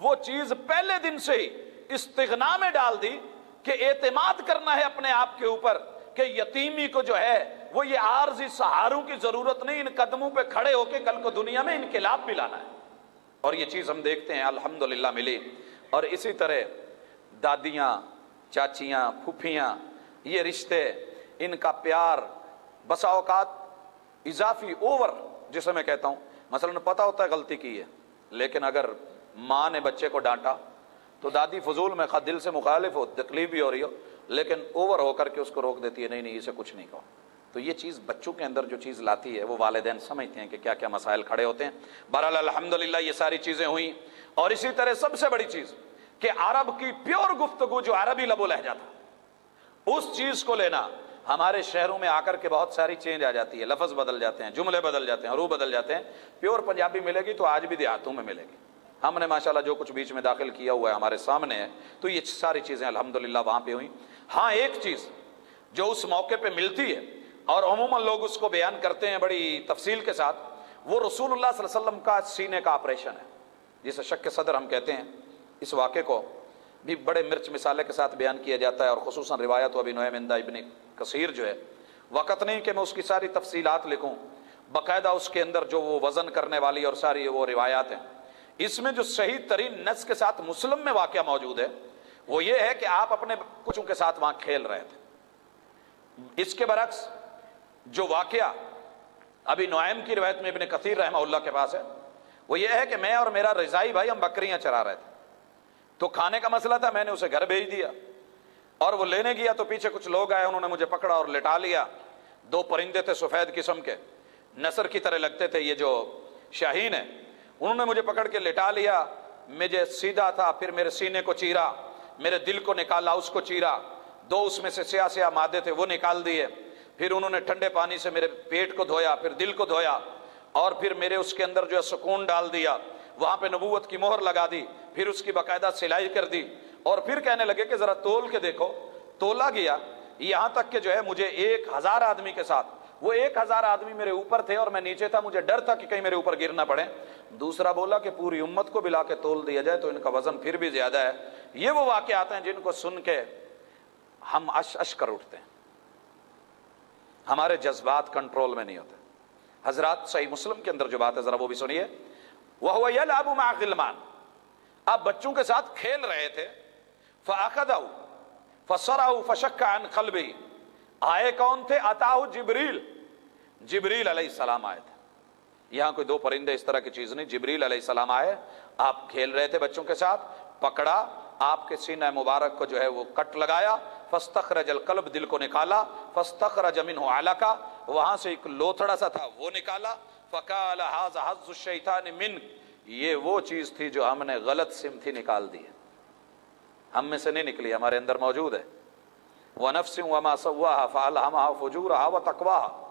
وہ چیز پہلے دن سے ہی استغنا میں ڈال دی کہ اعتماد کرنا ہے اپنے آپ کے اوپر، کہ یتیمی کو جو ہے وہ یہ عارضی سہاروں کی ضرورت نہیں، ان قدموں پہ کھڑے ہو کے کل کو دنیا میں انقلاب بھی لانا ہے۔ اور یہ چیز ہم دیکھتے ہیں الحمدللہ ملی۔ اور اسی طرح دادیاں، چاچیاں، پھوپھیاں، یہ رشتے، ان کا پیار بسا اوقات اضافی اوور، جسے میں کہتا ہوں، مثلا پتہ ہوتا ہے غلطی کی ہے، لیکن اگر ماں نے بچے کو ڈانٹا تو دادی فضول میں خواہ دل سے مخالف ہو، تکلیف بھی ہو رہی ہو، لیکن اوور ہو کر کے اس کو روک دیتی ہے، نہیں نہیں اسے کچھ نہیں کہو۔ تو یہ چیز بچوں کے اندر جو چیز لاتی ہے وہ والدین سمجھتے ہیں کہ کیا کیا مسائل کھڑے ہوتے ہیں۔ بہرحال الحمدللہ یہ ساری چیزیں ہوئیں۔ اور اسی طرح سب سے بڑی چیز کہ عرب کی پیور گفتگو جو عربی لب و لہجہ تھا، اس چیز کو لینا، ہمارے شہروں میں آ کر کے بہت ساری چینج آ جاتی ہے، لفظ بدل جاتے ہیں، جملے بدل جاتے ہیں، حروف بدل جاتے ہیں۔ پیور پنجابی ملے گی تو آج بھی دیہاتوں میں ملے گی، ہم نے ماشاءاللہ جو کچھ بیچ میں داخل کیا ہوا ہے ہمارے سامنے ہے، تو یہ ساری چیزیں الحمدللہ وہاں پہ ہوئیں۔ ہاں ایک چیز جو اس موقع پہ ملتی ہے اور عموماً لوگ اس کو بیان کرتے ہیں بڑی تفصیل کے ساتھ، وہ رسول اللہ صلی اللہ علیہ وسلم کا سینے کا آپریشن ہے، جسے شق صدر ہم کہتے ہیں۔ اس واقعے کو بھی بڑے مرچ مسالے کے ساتھ بیان کیا جاتا ہے، اور خصوصاً روایت ابی نعیم عند ابن کثیر جو ہے، وقت نہیں کہ میں اس کی ساری تفصیلات لکھوں، باقاعدہ اس کے اندر جو وہ وزن کرنے والی اور ساری وہ روایات ہیں، اس میں جو صحیح ترین نص کے ساتھ مسلم میں واقعہ موجود ہے وہ یہ ہے کہ آپ اپنے بچوں کے ساتھ وہاں کھیل رہے تھے۔ اس کے برعکس جو واقعہ ابھی نعیم کی روایت میں ابن کثیر رحمہ اللہ کے پاس ہے، وہ یہ ہے کہ میں اور میرا رضائی بھائی ہم بکریاں چرا رہے تھے، تو کھانے کا مسئلہ تھا، میں نے اسے گھر بھیج دیا، اور وہ لینے گیا تو پیچھے کچھ لوگ آئے، انہوں نے مجھے پکڑا اور لٹا لیا۔ 2 پرندے تھے سفید قسم کے، نسر کی طرح لگتے تھے، یہ جو شاہین ہے، انہوں نے مجھے پکڑ کے لٹا لیا، مجھے سیدھا تھا، پھر میرے سینے کو چیرا، میرے دل کو نکالا، اس کو چیرا، 2 اس میں سے سیاہ سیاہ مادے تھے وہ نکال دیے، پھر انہوں نے ٹھنڈے پانی سے میرے پیٹ کو دھویا، پھر دل کو دھویا، اور پھر میرے اس کے اندر جو ہے سکون ڈال دیا، وہاں پہ نبوت کی مہر لگا دی، پھر اس کی باقاعدہ سلائی کر دی، اور پھر کہنے لگے کہ ذرا تول کے دیکھو۔ تولا گیا، یہاں تک کہ جو ہے مجھے 1000 آدمی کے ساتھ، وہ 1000 آدمی میرے اوپر تھے اور میں نیچے تھا، مجھے ڈر تھا کہ کہیں میرے اوپر گر نہ پڑے۔ دوسرا بولا کہ پوری امت کو بلا کے تول دیا جائے تو ان کا وزن پھر بھی زیادہ ہے۔ یہ وہ واقعات ہیں جن کو سن کے ہم اش کر اٹھتے ہیں، ہمارے جذبات کنٹرول میں نہیں ہوتے۔ حضرات صحیح مسلم کے اندر جو بات ہے ذرا وہ بھی سنیے۔ وَهُوَ يَلْعَبُ مَعَ غِلْمَانٍ، آپ بچوں کے ساتھ کھیل رہے تھے، فَأَخَذَهُ فَصَرَهُ فَشَكَّ عَنْ قَلْبِهِ، آئے کون تھے؟ أَتَاهُ جبریل، جبریل علیہ السلام آئے تھے۔ یہاں کوئی 2 پرندے اس طرح کی چیز نہیں، جبریل علیہ السلام آئے، آپ کھیل رہے تھے بچوں کے ساتھ، پکڑا، آپ کے سینہ مبارک کو جو ہے وہ کٹ لگایا، فاستخرج القلب، دل کو نکالا، فاستخرج منہ علقہ، وہاں سے ایک لوتھڑا سا تھا وہ نکالا، فقال ھذا حظ الشیطان منک، یہ وہ چیز تھی جو ہم نے غلط سمتھی نکال دی ہے، ہم میں سے نہیں نکلی، ہمارے اندر موجود ہے۔ وَنَفْسٍ وَمَا سَوَّاهَا فَأَلْهَمَهَا فُجُورَهَا وَتَقْوَاهَا،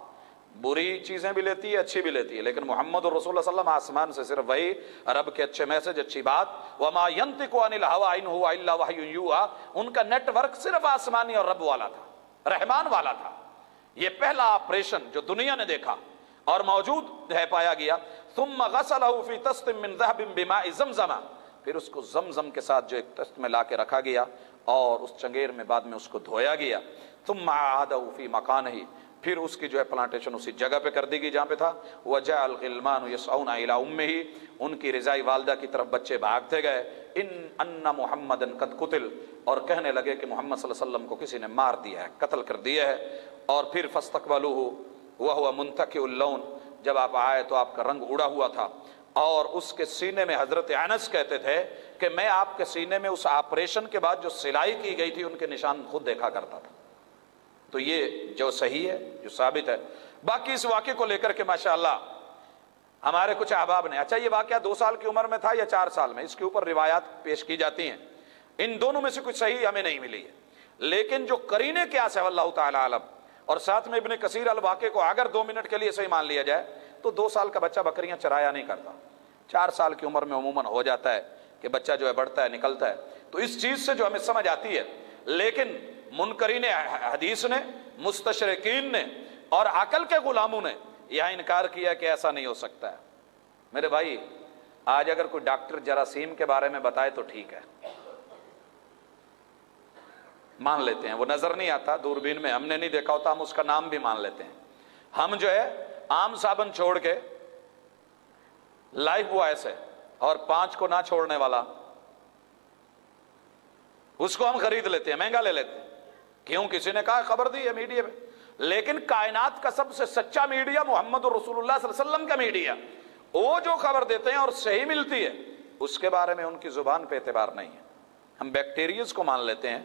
بری چیزیں بھی لیتی ہے، اچھی بھی لیتی ہے، لیکن محمد رسول اللہ صلی اللہ علیہ وسلم آسمان سے صرف وہی، رب کے اچھے میسج، اچھی بات۔ وَمَا يَنطِقُ عَنِ الْهَوَىٰ إِنْ هُوَ إِلَّا وَحْيٌ يُوحَىٰ، ان کا نیٹ ورک صرف آسمانی اور رب والا تھا، رحمان والا تھا۔ یہ پہلا آپریشن جو دنیا نے دیکھا اور موجود ہے پایا گیا۔ ثُمَّ غَسَلَهُ فِي طَسْتٍ مِّن ذَهَبٍ بِمَاءِ زَمْزَمَ، پھر اس کو زمزم کے ساتھ جو ایک طست میں لا کے رکھا گیا اور اس چنگیر میں بعد میں اس کو دھویا گیا۔ ثُمَّ عَادَهُ فِي مَكَانِهِ، پھر اس کی جو ہے پلانٹیشن اسی جگہ پہ کر دی گئی جہاں پہ تھا۔ وَجَاءَ الْغِلْمَانُ يَسْعَوْنَ إِلَىٰ أُمِّهِ، ان کی رضائی والدہ کی طرف بچے بھاگتے گئے، أَنَّ مُحَمَّدًا قَدْ قُتِلَ، اور کہنے لگے کہ محمد صلی اللہ علیہ وسلم کو کسی نے مار دیا ہے، قتل کر دیا ہے۔ اور پھر فَاسْتَقْبَلُوهُ وَهُوَ مُنْتَكِئُ اللَّوْنِ، جب آپ آئے تو آپ کا رنگ اڑا ہوا تھا، اور اس کے سینے میں حضرت انس کہتے تھے کہ میں آپ کے سینے میں اس آپریشن کے بعد جو سلائی کی گئی تھی ان کے نشان خود دیکھا کرتا تھا۔ تو یہ جو صحیح ہے، جو ثابت ہے۔ باقی اس واقعے کو لے کر کے ماشاءاللہ ہمارے کچھ احباب نے، اچھا یہ واقعہ 2 سال کی عمر میں تھا یا 4 سال میں، اس کے اوپر روایات پیش کی جاتی ہیں، ان دونوں میں سے کچھ صحیح ہمیں نہیں ملی ہے، لیکن جو قرینے قیاس ہے واللہ تعالی عالم، اور ساتھ میں ابن کثیر الواقع کو اگر 2 منٹ کے لیے صحیح مان لیا جائے تو 2 سال کا بچہ بکریاں چرایا نہیں کرتا، 4 سال کی عمر میں عموماً ہو جاتا ہے کہ بچہ جو ہے بڑھتا ہے، نکلتا ہے، تو اس چیز سے جو ہمیں سمجھ آتی ہے۔ لیکن منکرین حدیث نے، مستشرقین نے اور عقل کے غلاموں نے یہاں انکار کیا کہ ایسا نہیں ہو سکتا ہے۔ میرے بھائی آج اگر کوئی ڈاکٹر جراثیم کے بارے میں بتائے تو ٹھیک ہے، مان لیتے ہیں، وہ نظر نہیں آتا دوربین میں، ہم نے نہیں دیکھا ہوتا، ہم اس کا نام بھی مان لیتے ہیں۔ ہم جو ہے عام صابن چھوڑ کے لائف بوائے سے اور 5 کو نہ چھوڑنے والا، اس کو ہم خرید لیتے ہیں، مہنگا لے لیتے ہیں، کیوں؟ کسی نے کہا، خبر دی ہے میڈیا میں۔ لیکن کائنات کا سب سے سچا میڈیا محمد رسول اللہ صلی اللہ علیہ وسلم کا میڈیا، وہ جو خبر دیتے ہیں اور صحیح ملتی ہے اس کے بارے میں ان کی زبان پہ اعتبار نہیں ہے۔ ہم بیکٹیریز کو مان لیتے ہیں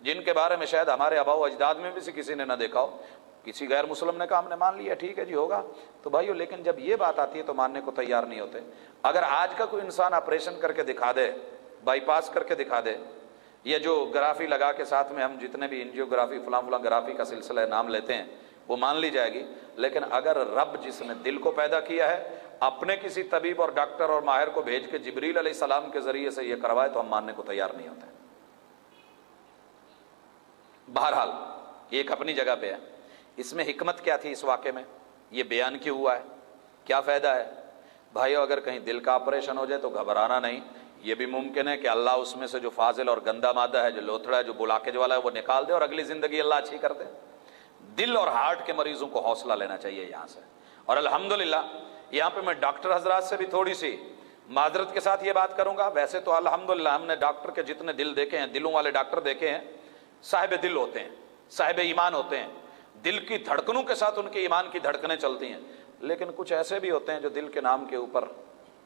جن کے بارے میں شاید ہمارے آباء و اجداد میں بھی سے کسی نے نہ دیکھا ہو، کسی غیر مسلم نے کہا ہم نے مان لیا، ٹھیک ہے جی ہوگا، تو بھائیو لیکن جب یہ بات آتی ہے تو ماننے کو تیار نہیں ہوتے۔ اگر آج کا کوئی انسان آپریشن کر کے دکھا دے، بائی پاس کر کے دکھا دے، یہ جو گرافی لگا کے ساتھ میں ہم جتنے بھی انجیوگرافی فلاں فلاں گرافی کا سلسلہ نام لیتے ہیں وہ مان لی جائے گی، لیکن اگر رب جس نے دل کو پیدا کیا ہے اپنے کسی طبیب اور ڈاکٹر اور ماہر کو بھیج کے جبریل علیہ السلام کے ذریعے سے یہ کروائے تو ہم ماننے کو تیار نہیں ہوتے۔ بہرحال یہ ایک اپنی جگہ پہ ہے، اس میں حکمت کیا تھی اس واقعے میں، یہ بیان کیوں ہوا ہے، کیا فائدہ ہے؟ بھائیو اگر کہیں دل کا آپریشن ہو جائے تو گھبرانا نہیں، یہ بھی ممکن ہے کہ اللہ اس میں سے جو فاضل اور گندا مادہ ہے، جو لوتھڑا ہے، جو بلاکج والا ہے، وہ نکال دے اور اگلی زندگی اللہ اچھی کر دے۔ دل اور ہارٹ کے مریضوں کو حوصلہ لینا چاہیے یہاں سے، اور الحمدللہ یہاں پہ میں ڈاکٹر حضرات سے بھی تھوڑی سی معذرت کے ساتھ یہ بات کروں گا، ویسے تو الحمدللہ ہم نے ڈاکٹر کے جتنے دل دیکھے ہیں، دلوں والے ڈاکٹر دیکھے ہیں، صاحب دل ہوتے ہیں، صاحب ایمان ہوتے ہیں، دل کی دھڑکنوں کے ساتھ ان کے ایمان کی دھڑکنیں چلتی ہیں، لیکن کچھ ایسے بھی ہوتے ہیں جو دل کے نام کے اوپر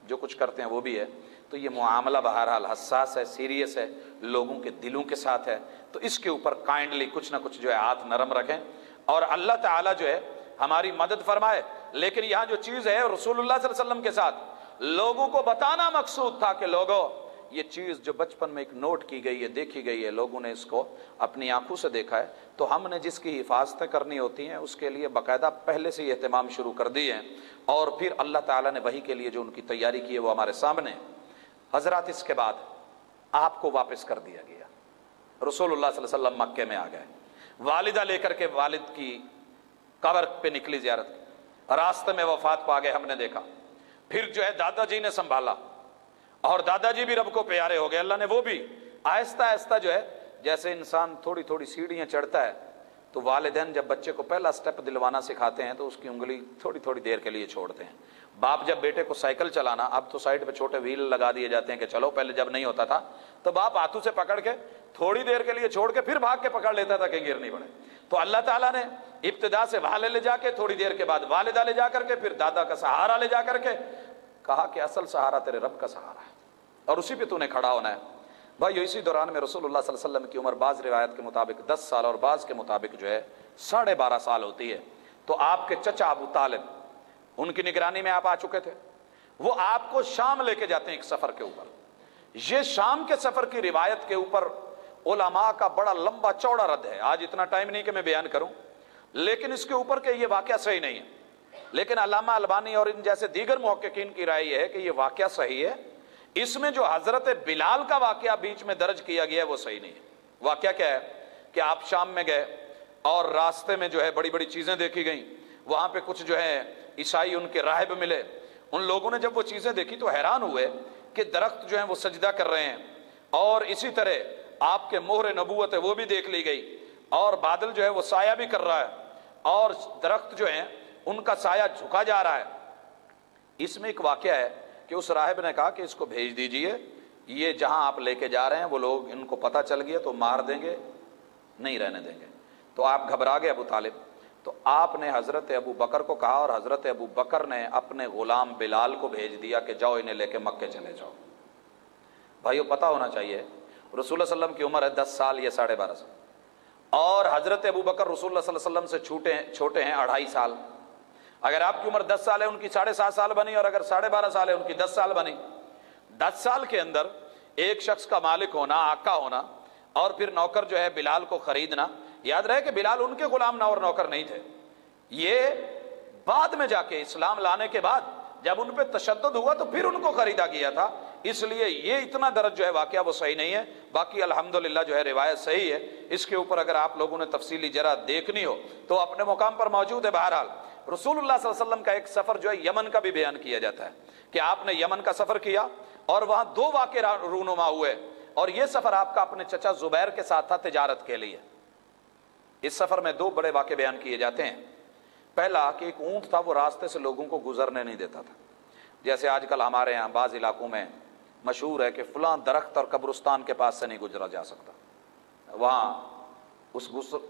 جو کچھ کرتے ہیں وہ بھی ہے۔ تو یہ معاملہ بہرحال حساس ہے، سیریس ہے، لوگوں کے دلوں کے ساتھ ہے، تو اس کے اوپر کائنڈلی کچھ نہ کچھ جو ہے ہاتھ نرم رکھیں اور اللہ تعالیٰ جو ہے ہماری مدد فرمائے۔ لیکن یہاں جو چیز ہے رسول اللہ صلی اللہ علیہ وسلم کے ساتھ لوگوں کو بتانا مقصود تھا کہ لوگوں یہ چیز جو بچپن میں ایک نوٹ کی گئی ہے، دیکھی گئی ہے، لوگوں نے اس کو اپنی آنکھوں سے دیکھا ہے، تو ہم نے جس کی حفاظتیں کرنی ہوتی ہیں اس کے لیے باقاعدہ پہلے سے اہتمام شروع کر دی ہے، اور پھر اللہ تعالیٰ نے وحی کے لیے جو ان کی تیاری کی ہے وہ ہمارے سامنے ہے۔ حضرات اس کے بعد آپ کو واپس کر دیا گیا، رسول اللہ صلی اللہ علیہ وسلم مکے میں آ گئے، والدہ لے کر کے والد کی قبر پہ نکلی زیارت، راستے میں وفات پا گئے، ہم نے دیکھا، پھر جو ہے دادا جی نے سنبھالا اور دادا جی بھی رب کو پیارے ہو گئے، اللہ نے وہ بھی آہستہ آہستہ جو ہے جیسے انسان تھوڑی تھوڑی سیڑھیاں چڑھتا ہے تو والدین جب بچے کو پہلا سٹیپ دلوانا سکھاتے ہیں تو اس کی انگلی تھوڑی تھوڑی دیر کے لیے چھوڑتے ہیں۔ باپ جب بیٹے کو سائیکل چلانا، اب تو سائیڈ پہ چھوٹے وہیل لگا دیے جاتے ہیں کہ چلو، پہلے جب نہیں ہوتا تھا تو باپ ہاتھوں سے پکڑ کے تھوڑی دیر کے لیے چھوڑ کے پھر بھاگ کے پکڑ لیتا تھا کہ گر نہیں پڑے۔ تو اللہ تعالیٰ نے ابتدا سے والد لے جا کے، تھوڑی دیر کے بعد والدہ لے جا کر کے، پھر دادا کا سہارا لے جا کر کے کہا کہ اصل سہارا تیرے رب کا سہارا ہے اور اسی پہ تو نے کھڑا ہونا ہے۔ بھائی اسی دوران میں رسول اللہ صلی اللہ علیہ وسلم کی عمر بعض روایت کے مطابق 10 سال اور بعض کے مطابق جو ہے 12.5 سال ہوتی ہے۔ تو آپ کے چچا ابو طالب ان کی نگرانی میں آپ آ چکے تھے، وہ آپ کو شام لے کے جاتے ہیں ایک سفر کے اوپر۔ یہ شام کے سفر کی روایت کے اوپر علماء کا بڑا لمبا چوڑا رد ہے، آج اتنا ٹائم نہیں کہ میں بیان کروں، لیکن اس کے اوپر کہ یہ واقعہ صحیح نہیں ہے، لیکن علامہ البانی اور ان جیسے دیگر محققین کی رائے یہ ہے کہ یہ واقعہ صحیح ہے۔ اس میں جو حضرت بلال کا واقعہ بیچ میں درج کیا گیا ہے وہ صحیح نہیں ہے۔ واقعہ کیا ہے کہ آپ شام میں گئے اور راستے میں جو ہے بڑی بڑی چیزیں دیکھی گئیں، وہاں پہ کچھ جو ہے عیسائی ان کے راہب ملے، ان لوگوں نے جب وہ چیزیں دیکھی تو حیران ہوئے کہ درخت جو ہیں وہ سجدہ کر رہے ہیں، اور اسی طرح آپ کے مہر نبوت ہے وہ بھی دیکھ لی گئی، اور بادل جو ہے وہ سایہ بھی کر رہا ہے، اور درخت جو ہیں ان کا سایہ جھکا جا رہا ہے۔ اس میں ایک واقعہ ہے کہ اس راہب نے کہا کہ اس کو بھیج دیجئے، یہ جہاں آپ لے کے جا رہے ہیں وہ لوگ ان کو پتہ چل گیا تو مار دیں گے، نہیں رہنے دیں گے۔ تو آپ گھبرا گئے ابو طالب، تو آپ نے حضرت ابو بکر کو کہا اور حضرت ابو بکر نے اپنے غلام بلال کو بھیج دیا کہ جاؤ انہیں لے کے مکے چلے جاؤ۔ بھائیو پتہ ہونا چاہیے رسول اللہ صلی اللہ علیہ وسلم کی عمر ہے 10 سال یا 12.5 سال، اور حضرت ابو بکر رسول اللہ صلی اللہ علیہ وسلم سے چھوٹے ہیں 2.5 سال، اگر آپ کی عمر 10 سال ہے ان کی 7.5 سال بنی، اور اگر 12.5 سال ہے ان کی 10 سال بنی۔ 10 سال کے اندر ایک شخص کا مالک ہونا، آقا ہونا، اور پھر نوکر جو ہے بلال کو خریدنا۔ یاد رہے کہ بلال ان کے غلام نہ اور نوکر نہیں تھے، یہ بعد میں جا کے اسلام لانے کے بعد جب ان پہ تشدد ہوا تو پھر ان کو خریدا گیا تھا، اس لیے یہ اتنا درج جو ہے واقعہ وہ صحیح نہیں ہے۔ باقی الحمدللہ جو ہے روایت صحیح ہے، اس کے اوپر اگر آپ لوگوں نے تفصیلی ذرا دیکھنی ہو تو اپنے مقام پر موجود ہے۔ بہرحال رسول اللہ صلی اللہ علیہ وسلم کا ایک سفر جو ہے یمن کا بھی بیان کیا جاتا ہے کہ آپ نے یمن کا سفر کیا اور وہاں 2 واقعے رونما ہوئے، اور یہ سفر آپ کا اپنے چچا زبیر کے ساتھ تھا تجارت کے لیے۔ اس سفر میں 2 بڑے واقعے بیان کیے جاتے ہیں۔ پہلا کہ ایک اونٹ تھا، وہ راستے سے لوگوں کو گزرنے نہیں دیتا تھا، جیسے آج کل ہمارے یہاں بعض علاقوں میں مشہور ہے کہ فلاں درخت اور قبرستان کے پاس سے نہیں گزرا جا سکتا، وہاں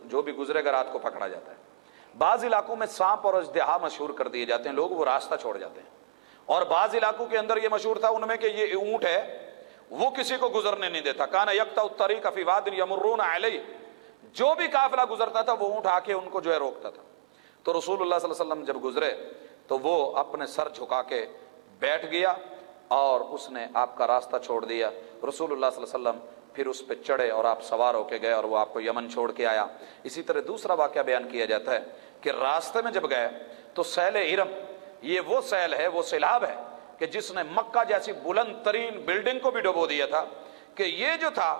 جو بھی گزرے گا رات کو پکڑا جاتا ہے۔ بعض علاقوں میں سانپ اور اژدہا مشہور کر دیے جاتے ہیں، لوگ وہ راستہ چھوڑ جاتے ہیں، اور بعض علاقوں کے اندر یہ مشہور تھا ان میں کہ یہ اونٹ ہے وہ کسی کو گزرنے نہیں دیتا۔ کان یقطع الطریق فی واد یمرون علیہ، جو بھی قافلہ گزرتا تھا وہ اونٹ آ کے ان کو جو ہے روکتا تھا۔ تو رسول اللہ صلی اللہ علیہ وسلم جب گزرے تو وہ اپنے سر جھکا کے بیٹھ گیا اور اس نے آپ کا راستہ چھوڑ دیا۔ رسول اللہ صلی اللہ علیہ وسلم پھر اس پہ چڑھے اور آپ سوار ہو کے گئے اور وہ آپ کو یمن چھوڑ کے آیا۔ اسی طرح دوسرا واقعہ بیان کیا جاتا ہے کہ راستے میں جب گئے تو سیل ارم، یہ وہ سیل ہے، وہ سیلاب ہے کہ جس نے مکہ جیسی بلند ترین بلڈنگ کو بھی ڈبو دیا تھا، کہ یہ جو تھا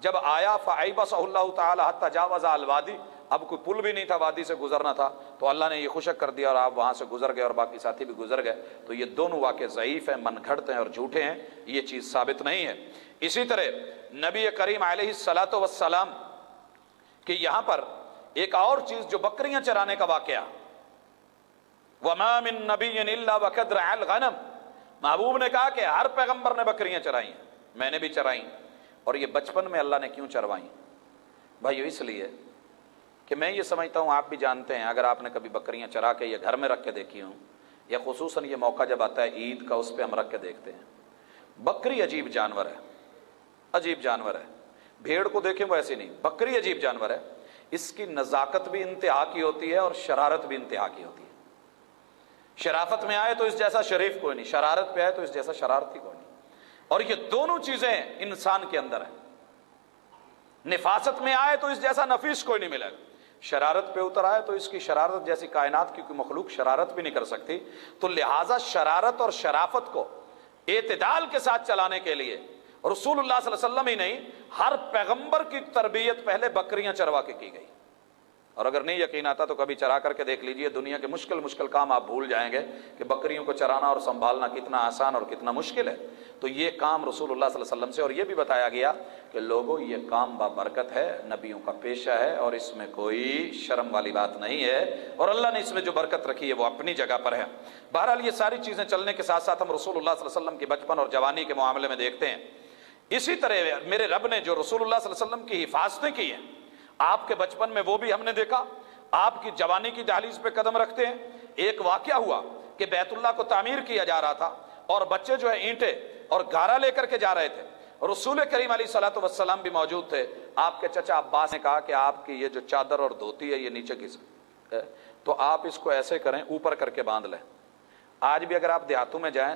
جب آیا فَأَيْبَسَهُ اللَّهُ تَعَالَى حَتَّى جَاوَزَ الْوَادِي، اب کوئی پل بھی نہیں تھا، وادی سے گزرنا تھا، تو اللہ نے یہ خشک کر دیا اور آپ وہاں سے گزر گئے اور باقی ساتھی بھی گزر گئے۔ تو یہ دونوں واقعے ضعیف ہیں، من گھڑت ہیں اور جھوٹے ہیں، یہ چیز ثابت نہیں ہے۔ اسی طرح نبی کریم علیہ الصلاۃ والسلام کہ یہاں پر ایک اور چیز جو بکریاں چرانے کا واقعہ، وَمَا مِن نَبِيٍّ إِلَّا وَقَدْ رَعَى الْغَنَمَ، محبوب نے کہا کہ ہر پیغمبر نے بکریاں چرائیں، میں نے بھی چرائیں۔ اور یہ بچپن میں اللہ نے کیوں چروائیں؟ بھائیو اس لیے کہ میں یہ سمجھتا ہوں آپ بھی جانتے ہیں، اگر آپ نے کبھی بکریاں چرا کے یا گھر میں رکھ کے دیکھی ہوں، یا خصوصاً یہ موقع جب آتا ہے عید کا، اس پہ ہم رکھ کے دیکھتے ہیں۔ بکری عجیب جانور ہے، عجیب جانور ہے۔ بھیڑ کو دیکھیں وہ ایسی نہیں، بکری عجیب جانور ہے۔ اس کی نزاکت بھی انتہا کی ہوتی ہے اور شرارت بھی انتہا کی ہوتی ہے۔ شرافت میں آئے تو اس جیسا شریف کوئی نہیں، شرارت پہ آئے تو اس جیسا شرارتی کوئی نہیں، اور یہ دونوں چیزیں انسان کے اندر ہیں۔ نفاست میں آئے تو اس جیسا نفیس کوئی نہیں ملے گا، شرارت پہ اتر آئے تو اس کی شرارت جیسی کائنات کی کوئی مخلوق شرارت بھی نہیں کر سکتی۔ تو لہٰذا شرارت اور شرافت کو اعتدال کے ساتھ چلانے کے لیے رسول اللہ صلی اللہ علیہ وسلم ہی نہیں، ہر پیغمبر کی تربیت پہلے بکریاں چروا کے کی گئی۔ اور اگر نہیں یقین آتا تو کبھی چرا کر کے دیکھ لیجئے، دنیا کے مشکل کام آپ بھول جائیں گے کہ بکریوں کو چرانا اور سنبھالنا کتنا آسان اور کتنا مشکل ہے۔ تو یہ کام رسول اللہ صلی اللہ علیہ وسلم سے، اور یہ بھی بتایا گیا کہ لوگوں یہ کام بابرکت ہے، نبیوں کا پیشہ ہے، اور اس میں کوئی شرم والی بات نہیں ہے، اور اللہ نے اس میں جو برکت رکھی ہے وہ اپنی جگہ پر ہے۔ بہرحال یہ ساری چیزیں چلنے کے ساتھ ساتھ ہم رسول اللہ صلی اللہ علیہ وسلم کی بچپن اور جوانی کے معاملے میں دیکھتے ہیں۔ اسی طرح میرے رب نے جو رسول اللہ صلی اللہ علیہ وسلم کی حفاظتیں کی ہیں آپ کے بچپن میں، وہ بھی ہم نے دیکھا۔ آپ کی جوانی کی دہلیز پہ قدم رکھتے ہیں۔ ایک واقعہ ہوا کہ بیت اللہ کو تعمیر کیا جا رہا تھا اور بچے جو ہے اینٹیں اور گارا لے کر کے جا رہے تھے، رسول کریم علیہ الصلوۃ والسلام بھی موجود تھے۔ آپ کے چچا عباس نے کہا کہ آپ کی یہ جو چادر اور دھوتی ہے یہ نیچے کی ہے، تو آپ اس کو ایسے کریں، اوپر کر کے باندھ لیں۔ آج بھی اگر آپ دیہاتوں میں جائیں،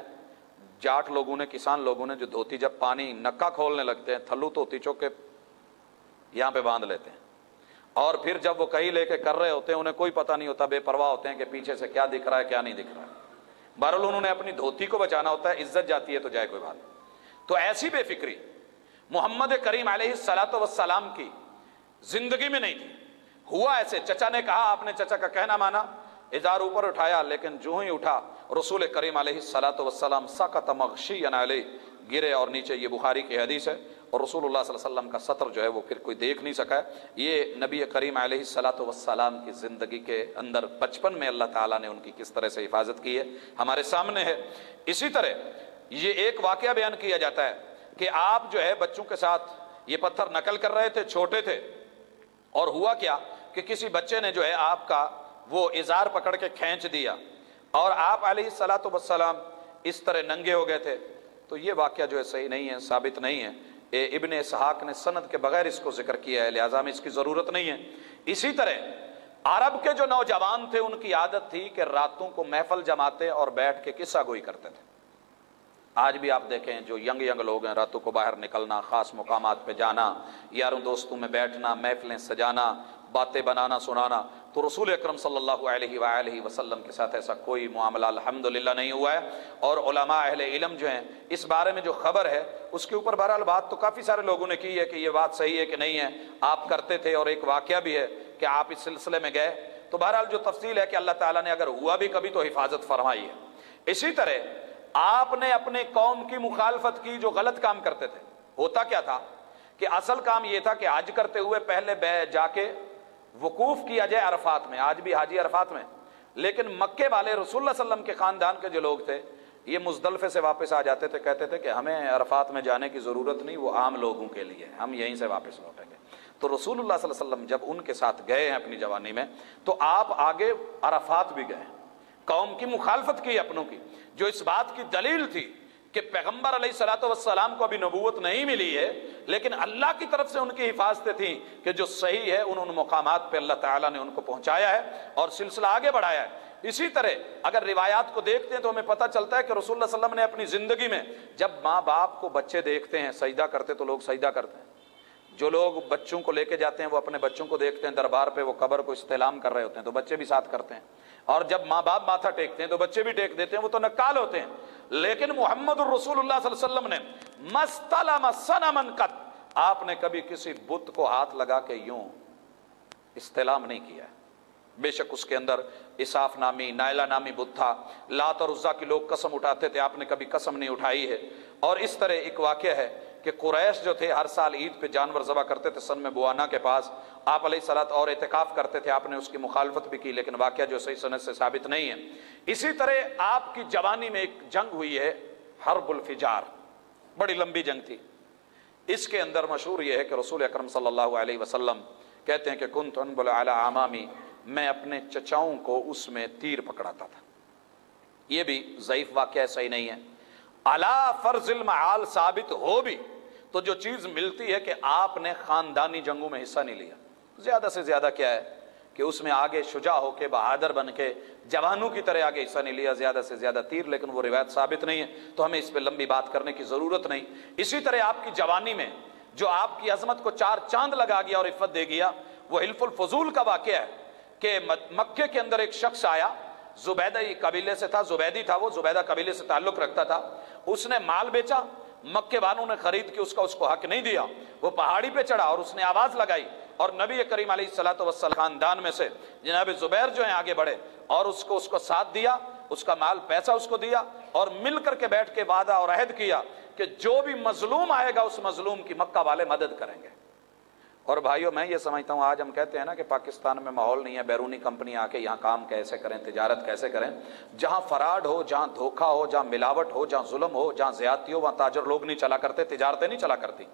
جاٹ لوگوں نے، کسان لوگوں نے جو دھوتی جب پانی نکا کھولنے لگتے ہیں، تھلو دھوتی چوک کے یہاں پہ باندھ لیتے ہیں، اور پھر جب وہ کہیں لے کے کر رہے ہوتے ہیں انہیں کوئی پتہ نہیں ہوتا، بے پرواہ ہوتے ہیں کہ پیچھے سے کیا دکھ رہا ہے کیا نہیں دکھ رہا ہے۔ بہرحال انہوں نے اپنی دھوتی کو بچانا ہوتا ہے، عزت جاتی ہے تو جائے کوئی بات۔ تو ایسی بے فکری محمد کریم علیہ الصلوۃ والسلام کی زندگی میں نہیں تھی۔ ہوا ایسے، چچا نے کہا، آپ نے چچا کا کہنا مانا، ازار اوپر اٹھایا، لیکن جو ہی اٹھا رسول کریم علیہ الصلوۃ والسلام سقط مغشیا علیہ، گرے اور نیچے، یہ بخاری کی حدیث ہے، اور رسول اللہ صلی اللہ علیہ وسلم کا سطر جو ہے وہ پھر کوئی دیکھ نہیں سکا ہے۔ یہ نبی کریم علیہ الصلوۃ والسلام کی زندگی کے اندر بچپن میں اللہ تعالیٰ نے ان کی کس طرح سے حفاظت کی ہے ہمارے سامنے ہے۔ اسی طرح یہ ایک واقعہ بیان کیا جاتا ہے کہ آپ جو ہے بچوں کے ساتھ یہ پتھر نقل کر رہے تھے، چھوٹے تھے، اور ہوا کیا کہ کسی بچے نے جو ہے آپ کا وہ ازار پکڑ کے کھینچ دیا اور آپ علیہ الصلوۃ والسلام اس طرح ننگے ہو گئے تھے۔ تو یہ واقعہ جو ہے صحیح نہیں ہے، ثابت نہیں ہے۔ ابن اسحاق نے سند کے بغیر اس کو ذکر کیا ہے، لہٰذا میں اس کی ضرورت نہیں ہے۔ اسی طرح عرب کے جو نوجوان تھے ان کی عادت تھی کہ راتوں کو محفل جماتے اور بیٹھ کے قصہ گوئی کرتے تھے. آج بھی آپ دیکھیں جو ینگ لوگ ہیں، راتوں کو باہر نکلنا، خاص مقامات پہ جانا، یاروں دوستوں میں بیٹھنا، محفلیں سجانا، باتیں بنانا سنانا، تو رسول اکرم صلی اللہ علیہ وآلہ وسلم کے ساتھ ایسا کوئی معاملہ الحمدللہ نہیں ہوا ہے. اور علماء اہل علم جو ہیں اس بارے میں جو خبر ہے اس کے اوپر بہرحال بات تو کافی سارے لوگوں نے کی ہے کہ یہ بات صحیح ہے کہ نہیں ہے، آپ کرتے تھے. اور ایک واقعہ بھی ہے کہ آپ اس سلسلے میں گئے، تو بہرحال جو تفصیل ہے کہ اللہ تعالیٰ نے اگر ہوا بھی کبھی تو حفاظت فرمائی ہے. اسی طرح آپ نے اپنے قوم کی مخالفت کی جو غلط کام کرتے تھے. ہوتا کیا تھا کہ اصل کام یہ تھا کہ حج کرتے ہوئے پہلے جا کے وقوف کیا جائے عرفات میں. آج بھی حاجی عرفات میں، لیکن مکے والے رسول اللہ صلی اللہ علیہ وسلم کے خاندان کے جو لوگ تھے یہ مزدلفے سے واپس آ جاتے تھے، کہتے تھے کہ ہمیں عرفات میں جانے کی ضرورت نہیں، وہ عام لوگوں کے لیے، ہم یہیں سے واپس لوٹیں گے. تو رسول اللہ صلی اللہ علیہ وسلم جب ان کے ساتھ گئے ہیں اپنی جوانی میں، تو آپ آگے عرفات بھی گئے، قوم کی مخالفت کی اپنوں کی، جو اس بات کی دلیل تھی کہ پیغمبر علیہ الصلوۃ والسلام کو ابھی نبوت نہیں ملی ہے، لیکن اللہ کی طرف سے ان کی حفاظتیں تھیں کہ جو صحیح ہے ان مقامات پہ اللہ تعالیٰ نے ان کو پہنچایا ہے اور سلسلہ آگے بڑھایا ہے. اسی طرح اگر روایات کو دیکھتے ہیں تو ہمیں پتہ چلتا ہے کہ رسول اللہ صلی اللہ علیہ وسلم نے اپنی زندگی میں جب ماں باپ کو بچے دیکھتے ہیں سجدہ کرتے تو لوگ سجدہ کرتے ہیں. جو لوگ بچوں کو لے کے جاتے ہیں وہ اپنے بچوں کو دیکھتے ہیں دربار پہ وہ قبر کو استلام کر رہے ہوتے ہیں تو بچے بھی ساتھ کرتے ہیں. اور جب ماں باپ ماتھا ٹیکتے ہیں تو بچے بھی ٹیک دیتے ہیں، وہ تو نکال ہوتے ہیں. لیکن محمد الرسول اللہ صلی اللہ علیہ وسلم نے مستلم صنما قط، آپ نے کبھی کسی بت کو ہاتھ لگا کے یوں استلام نہیں کیا. بے شک اس کے اندر اساف نامی نائلہ نامی بت تھا، لات اور عزا کی لوگ قسم اٹھاتے تھے، آپ نے کبھی قسم نہیں اٹھائی ہے. اور اس طرح ایک واقعہ ہے کہ قریش جو تھے ہر سال عید پہ جانور ذبح کرتے تھے سن میں بوانا کے پاس، آپ علیہ الصلوۃ اور اعتکاف کرتے تھے، آپ نے اس کی مخالفت بھی کی لیکن واقعہ جو صحیح سند سے ثابت نہیں ہے. اسی طرح آپ کی جوانی میں ایک جنگ ہوئی ہے حرب الفجار، بڑی لمبی جنگ تھی. اس کے اندر مشہور یہ ہے کہ رسول اکرم صلی اللہ علیہ وسلم کہتے ہیں کہ کنت انبل علی عمامی، میں اپنے چچاؤں کو اس میں تیر پکڑاتا تھا. یہ بھی ضعیف واقعہ ہے، صحیح نہیں ہے. علی فرض المعال ثابت ہو بھی تو جو چیز ملتی ہے کہ آپ نے خاندانی جنگوں میں حصہ نہیں لیا. زیادہ سے زیادہ کیا ہے کہ اس میں آگے شجاع ہو کے بہادر بن کے جوانوں کی طرح آگے حصہ نہیں لیا، زیادہ سے زیادہ تیر، لیکن وہ روایت ثابت نہیں ہے تو ہمیں اس پہ لمبی بات کرنے کی ضرورت نہیں. اسی طرح آپ کی جوانی میں جو آپ کی عظمت کو چار چاند لگا گیا اور عفت دے گیا وہ حلف الفضول کا واقعہ ہے کہ مکے کے اندر ایک شخص آیا، زبیدہ قبیلے سے تھا، زبیدی تھا، وہ زبیدہ قبیلے سے تعلق رکھتا تھا. اس نے مال بیچا، مکے والوں نے خرید کے اس کو حق نہیں دیا. وہ پہاڑی پہ چڑھا اور اس نے آواز لگائی اور نبی کریم علیہ الصلوۃ والسلام خاندان میں سے جناب زبیر جو ہیں آگے بڑھے اور اس کو ساتھ دیا، اس کا مال پیسہ اس کو دیا اور مل کر کے بیٹھ کے وعدہ اور عہد کیا کہ جو بھی مظلوم آئے گا اس مظلوم کی مکہ والے مدد کریں گے. اور بھائیو میں یہ سمجھتا ہوں آج ہم کہتے ہیں نا کہ پاکستان میں ماحول نہیں ہے، بیرونی کمپنی آ کے یہاں کام کیسے کریں، تجارت کیسے کریں. جہاں فراڈ ہو، جہاں دھوکہ ہو، جہاں ملاوٹ ہو، جہاں ظلم ہو، جہاں زیادتی ہو، وہاں تاجر لوگ نہیں چلا کرتے، تجارتیں نہیں چلا کرتی.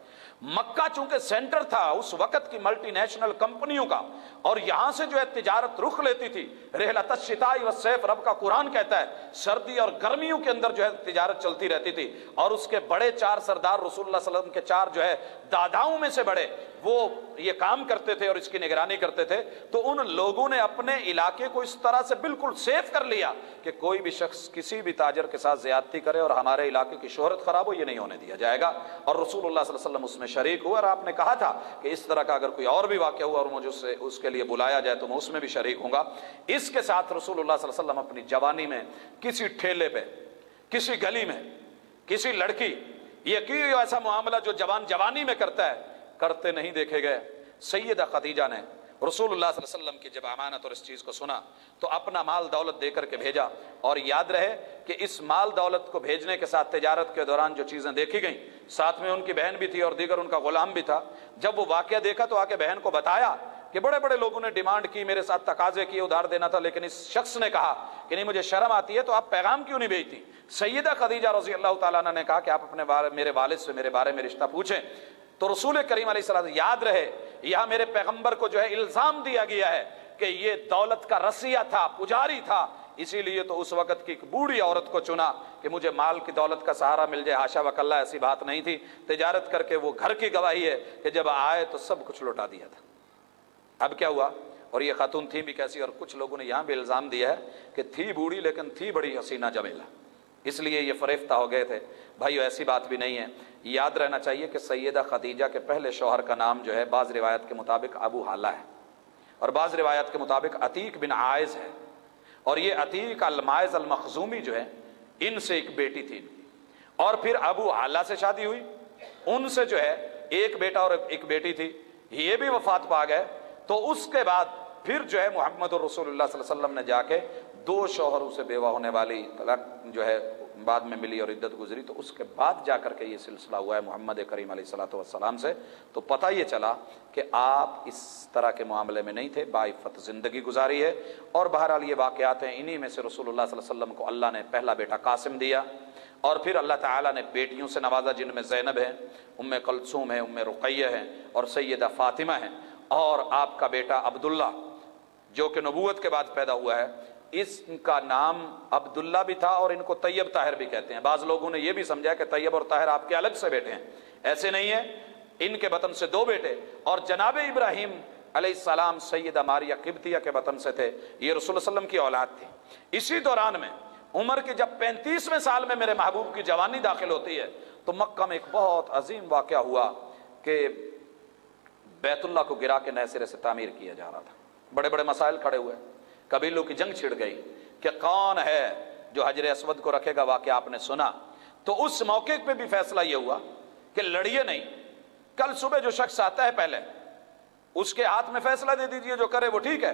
مکہ چونکہ سینٹر تھا اس وقت کی ملٹی نیشنل کمپنیوں کا اور یہاں سے جو ہے تجارت رخ لیتی تھی. رحلۃ الشتاء والصیف رب کا قرآن کہتا ہے سردی اور گرمیوں کے اندر جو ہے تجارت چلتی رہتی تھی. اور اس کے بڑے چار سردار رسول اللہ صلی اللہ علیہ وسلم کے چار جو ہے داداؤں میں سے بڑے وہ یہ کام کرتے تھے اور اس کی نگرانی کرتے تھے. تو ان لوگوں نے اپنے علاقے کو اس طرح سے بالکل سیف کر لیا کہ کوئی بھی شخص کسی بھی تاجر کے ساتھ زیادتی کرے اور ہمارے علاقے کی شہرت خراب ہو، یہ نہیں ہونے دیا جائے گا. اور رسول اللہ صلی اللہ علیہ وسلم اس میں شریک ہوا اور آپ نے کہا تھا کہ اس طرح کا اگر کوئی اور بھی واقعہ ہوا اور مجھے اس کے لیے بلایا جائے تو میں اس میں بھی شریک ہوں گا. اس کے ساتھ رسول اللہ صلی اللہ علیہ وسلم اپنی جوانی میں کسی ٹھیلے پہ، کسی گلی میں، کسی لڑکی، یہ کی ایسا معاملہ جو جوانی میں کرتا ہے، کرتے نہیں دیکھے گئے. سیدہ خدیجہ نے رسول اللہ صلی اللہ علیہ وسلم کی جب امانت اور اس چیز کو سنا تو اپنا مال دولت دے کر کے بھیجا. اور یاد رہے کہ اس مال دولت کو بھیجنے کے ساتھ تجارت کے دوران جو چیزیں دیکھی گئیں، ساتھ میں ان کی بہن بھی تھی اور دیگر ان کا غلام بھی تھا. جب وہ واقعہ دیکھا تو آ کے بہن کو بتایا کہ بڑے بڑے لوگوں نے ڈیمانڈ کی، میرے ساتھ تقاضے کیے، ادھار دینا تھا، لیکن اس شخص نے کہا کہ نہیں مجھے شرم آتی ہے، تو آپ پیغام کیوں نہیں بھیجتی؟ سیدہ خدیجہ رضی اللہ تعالیٰ عنہ نے کہا کہ آپ اپنے میرے والد سے میرے بارے میں رشتہ پوچھیں. تو رسول کریم علیہ السلام یاد رہے یہاں میرے پیغمبر کو جو ہے الزام دیا گیا ہے کہ یہ دولت کا رسیہ تھا، پجاری تھا، اسی لیے تو اس وقت کی ایک بوڑھی عورت کو چنا کہ مجھے مال کی دولت کا سہارا مل جائے. حاشا وکلا، ایسی بات نہیں تھی. تجارت کر کے وہ گھر کی گواہی ہے کہ جب آئے تو سب کچھ لوٹا دیا تھا. اب کیا ہوا؟ اور یہ خاتون تھی بھی کیسی, اور کچھ لوگوں نے یہاں بھی الزام دیا ہے کہ تھی بوڑھی لیکن تھی بڑی حسینہ جمیلہ, اس لیے یہ فریفتہ ہو گئے تھے. بھائیو ایسی بات بھی نہیں ہے. یاد رہنا چاہیے کہ سیدہ خدیجہ کے پہلے شوہر کا نام جو ہے بعض روایت کے مطابق ابو حالہ ہے, اور بعض روایت کے مطابق عتیق بن عائز ہے. اور یہ عتیق المائز المخزومی جو ہے, ان سے ایک بیٹی تھی, اور پھر ابو حالہ سے شادی ہوئی, ان سے جو ہے ایک بیٹا اور ایک بیٹی تھی, یہ بھی وفات پا گئے. تو اس کے بعد پھر جو ہے محمد رسول اللہ صلی اللہ علیہ وسلم نے جا کے 2 شوہروں سے بیوہ ہونے والی طلاق جو ہے بعد میں ملی اور عدت گزری, تو اس کے بعد جا کر کے یہ سلسلہ ہوا ہے محمد کریم علیہ الصلوۃ والسلام سے. تو پتہ یہ چلا کہ آپ اس طرح کے معاملے میں نہیں تھے, باعفت زندگی گزاری ہے. اور بہرحال یہ واقعات ہیں, انہی میں سے رسول اللہ صلی اللہ علیہ وسلم کو اللہ نے پہلا بیٹا قاسم دیا, اور پھر اللہ تعالیٰ نے بیٹیوں سے نوازا, جن میں زینب ہے, ام کلثوم ہے, ام رقیہ ہے, اور سیدہ فاطمہ ہے. اور آپ کا بیٹا عبداللہ جو کہ نبوت کے بعد پیدا ہوا ہے, اس کا نام عبداللہ بھی تھا, اور ان کو طیب طاہر بھی کہتے ہیں. بعض لوگوں نے یہ بھی سمجھا کہ طیب اور طاہر آپ کے الگ سے بیٹے ہیں, ایسے نہیں ہے. ان کے بطن سے 2 بیٹے, اور جناب ابراہیم علیہ السلام سیدہ ماریہ قبطیہ کے بطن سے تھے. یہ رسول اللہ علیہ وسلم کی اولاد تھی. اسی دوران میں عمر کے جب 35ویں سال میں میرے محبوب کی جوانی داخل ہوتی ہے, تو مکہ میں ایک بہت عظیم واقعہ ہوا کہ بیت اللہ کو گرا کے نئے سرے سے تعمیر کیا جا رہا تھا. بڑے بڑے مسائل کھڑے ہوئے, قبیلوں کی جنگ چھڑ گئی کہ کون ہے جو حجر اسود کو رکھے گا. واقعہ آپ نے سنا. تو اس موقع پہ بھی فیصلہ یہ ہوا کہ لڑیے نہیں, کل صبح جو شخص آتا ہے پہلے اس کے ہاتھ میں فیصلہ دے دیجئے, جو کرے وہ ٹھیک ہے.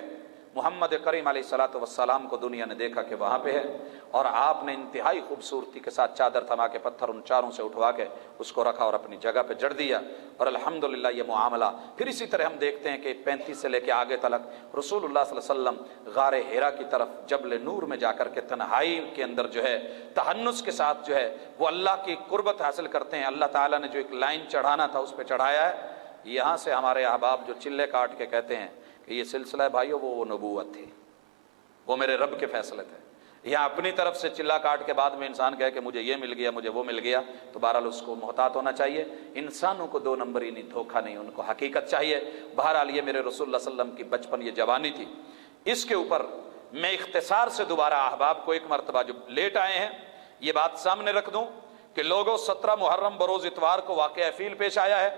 محمد کریم علیہ الصلوۃ والسلام کو دنیا نے دیکھا کہ وہاں پہ ہے, اور آپ نے انتہائی خوبصورتی کے ساتھ چادر تھما کے پتھر ان چاروں سے اٹھوا کے اس کو رکھا اور اپنی جگہ پہ جڑ دیا. اور الحمدللہ یہ معاملہ پھر اسی طرح ہم دیکھتے ہیں کہ 35 سے لے کے آگے تلک رسول اللہ صلی اللہ علیہ وسلم غار حرا کی طرف جبل نور میں جا کر کے تنہائی کے اندر جو ہے تہنس کے ساتھ جو ہے وہ اللہ کی قربت حاصل کرتے ہیں. اللہ تعالیٰ نے جو ایک لائن چڑھانا تھا اس پہ چڑھایا ہے. یہاں سے ہمارے احباب جو چلے کاٹ کے کہتے ہیں کہ یہ سلسلہ ہے بھائیو, وہ نبوت تھی, وہ میرے رب کے فیصلے تھے. یہاں اپنی طرف سے چلا کاٹ کے بعد میں انسان کہے کہ مجھے یہ مل گیا, مجھے وہ مل گیا, تو بہرحال اس کو محتاط ہونا چاہیے. انسانوں کو 2 نمبری نہیں, دھوکہ نہیں, ان کو حقیقت چاہیے. بہرحال یہ میرے رسول اللہ صلی اللہ علیہ وسلم کی بچپن, یہ جوانی تھی. اس کے اوپر میں اختصار سے دوبارہ احباب کو ایک مرتبہ جو لیٹ آئے ہیں یہ بات سامنے رکھ دوں کہ لوگوں 17 محرم بروز اتوار کو واقعہ فیل پیش آیا ہے.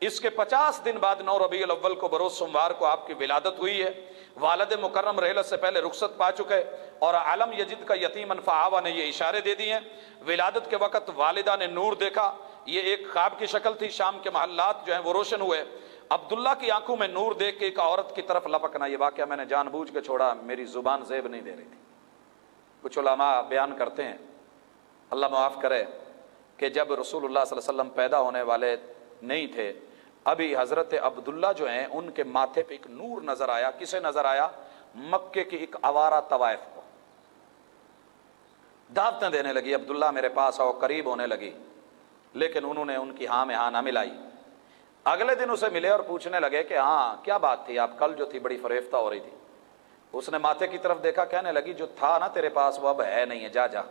اس کے 50 دن بعد 9 ربیع الاول کو بروز سوموار کو آپ کی ولادت ہوئی ہے. والد مکرم رحلت سے پہلے رخصت پا چکے, اور علم یجد کا یتیمن فآویٰ نے یہ اشارے دے دیے ہیں. ولادت کے وقت والدہ نے نور دیکھا, یہ ایک خواب کی شکل تھی. شام کے محلات جو ہیں وہ روشن ہوئے. عبداللہ کی آنکھوں میں نور دیکھ کے ایک عورت کی طرف لپکنا, یہ واقعہ میں نے جان بوجھ کے چھوڑا, میری زبان زیب نہیں دے رہی تھی. کچھ علماء بیان کرتے ہیں, اللہ معاف کرے, کہ جب رسول اللہ صلی اللہ علیہ وسلم پیدا ہونے والے نہیں تھے, ابھی حضرت عبداللہ جو ہیں ان کے ماتھے پہ ایک نور نظر آیا. کسے نظر آیا؟ مکے کی ایک آوارہ طوائف کو. دعوتیں دینے لگی, عبداللہ میرے پاس آؤ, قریب ہونے لگی, لیکن انہوں نے ان کی ہاں میں ہاں نہ ملائی. اگلے دن اسے ملے اور پوچھنے لگے کہ ہاں کیا بات تھی, آپ کل جو تھی بڑی فریفتہ ہو رہی تھی. اس نے ماتھے کی طرف دیکھا, کہنے لگی جو تھا نا تیرے پاس وہ اب ہے نہیں ہے, جا جا.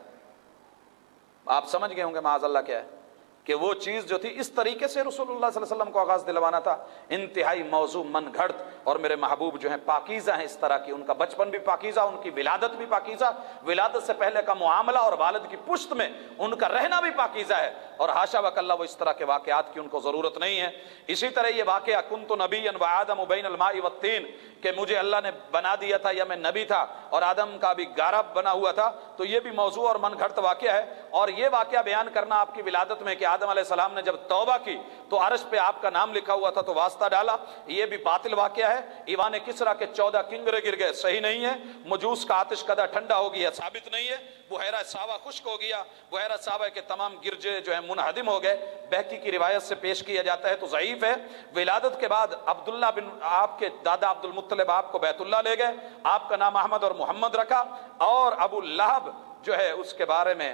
آپ سمجھ گئے ہوں گے معاذ اللہ کیا ہے, کہ وہ چیز جو تھی اس طریقے سے رسول اللہ صلی اللہ علیہ وسلم کو آغاز دلوانا تھا. انتہائی موضوع من گھڑت, اور میرے محبوب جو ہیں پاکیزہ ہیں اس طرح کی, ان کا بچپن بھی پاکیزہ, ان کی ولادت بھی پاکیزہ, ولادت سے پہلے کا معاملہ اور والد کی پشت میں ان کا رہنا بھی پاکیزہ ہے. اور حاشا وکلا وہ اس طرح کے واقعات کی ان کو ضرورت نہیں ہے. اسی طرح یہ واقعہ کنت نبیا وآدم بین الماء والطین, کہ مجھے اللہ نے بنا دیا تھا یا میں نبی تھا اور آدم کا بھی گارہ بنا ہوا تھا, تو یہ بھی موضوع اور من گھڑت واقعہ ہے. اور یہ واقعہ بیان کرنا آپ کی ولادت میں کہ آدم علیہ السلام نے جب توبہ کی تو عرش پہ آپ کا نام لکھا ہوا تھا تو واسطہ ڈالا, یہ بھی باطل واقعہ ہے. ایوان کسرا کے 14 کنگرے گر گئے, صحیح نہیں ہے. مجوس کا آتش کدہ ٹھنڈا ہو گیا, ثابت نہیں ہے. بحیرہ ساوا خشک ہو گیا, بحیرہ ساوا کے تمام گرجے جو ہیں منہدم ہو گئے. بہقی کی روایت سے پیش کیا جاتا ہے تو ضعیف ہے. ولادت کے بعد عبداللہ بن, آپ کے دادا عبد المطلب آپ کو بیت اللہ لے گئے, آپ کا نام احمد اور محمد رکھا. اور ابو لہب جو ہے اس کے بارے میں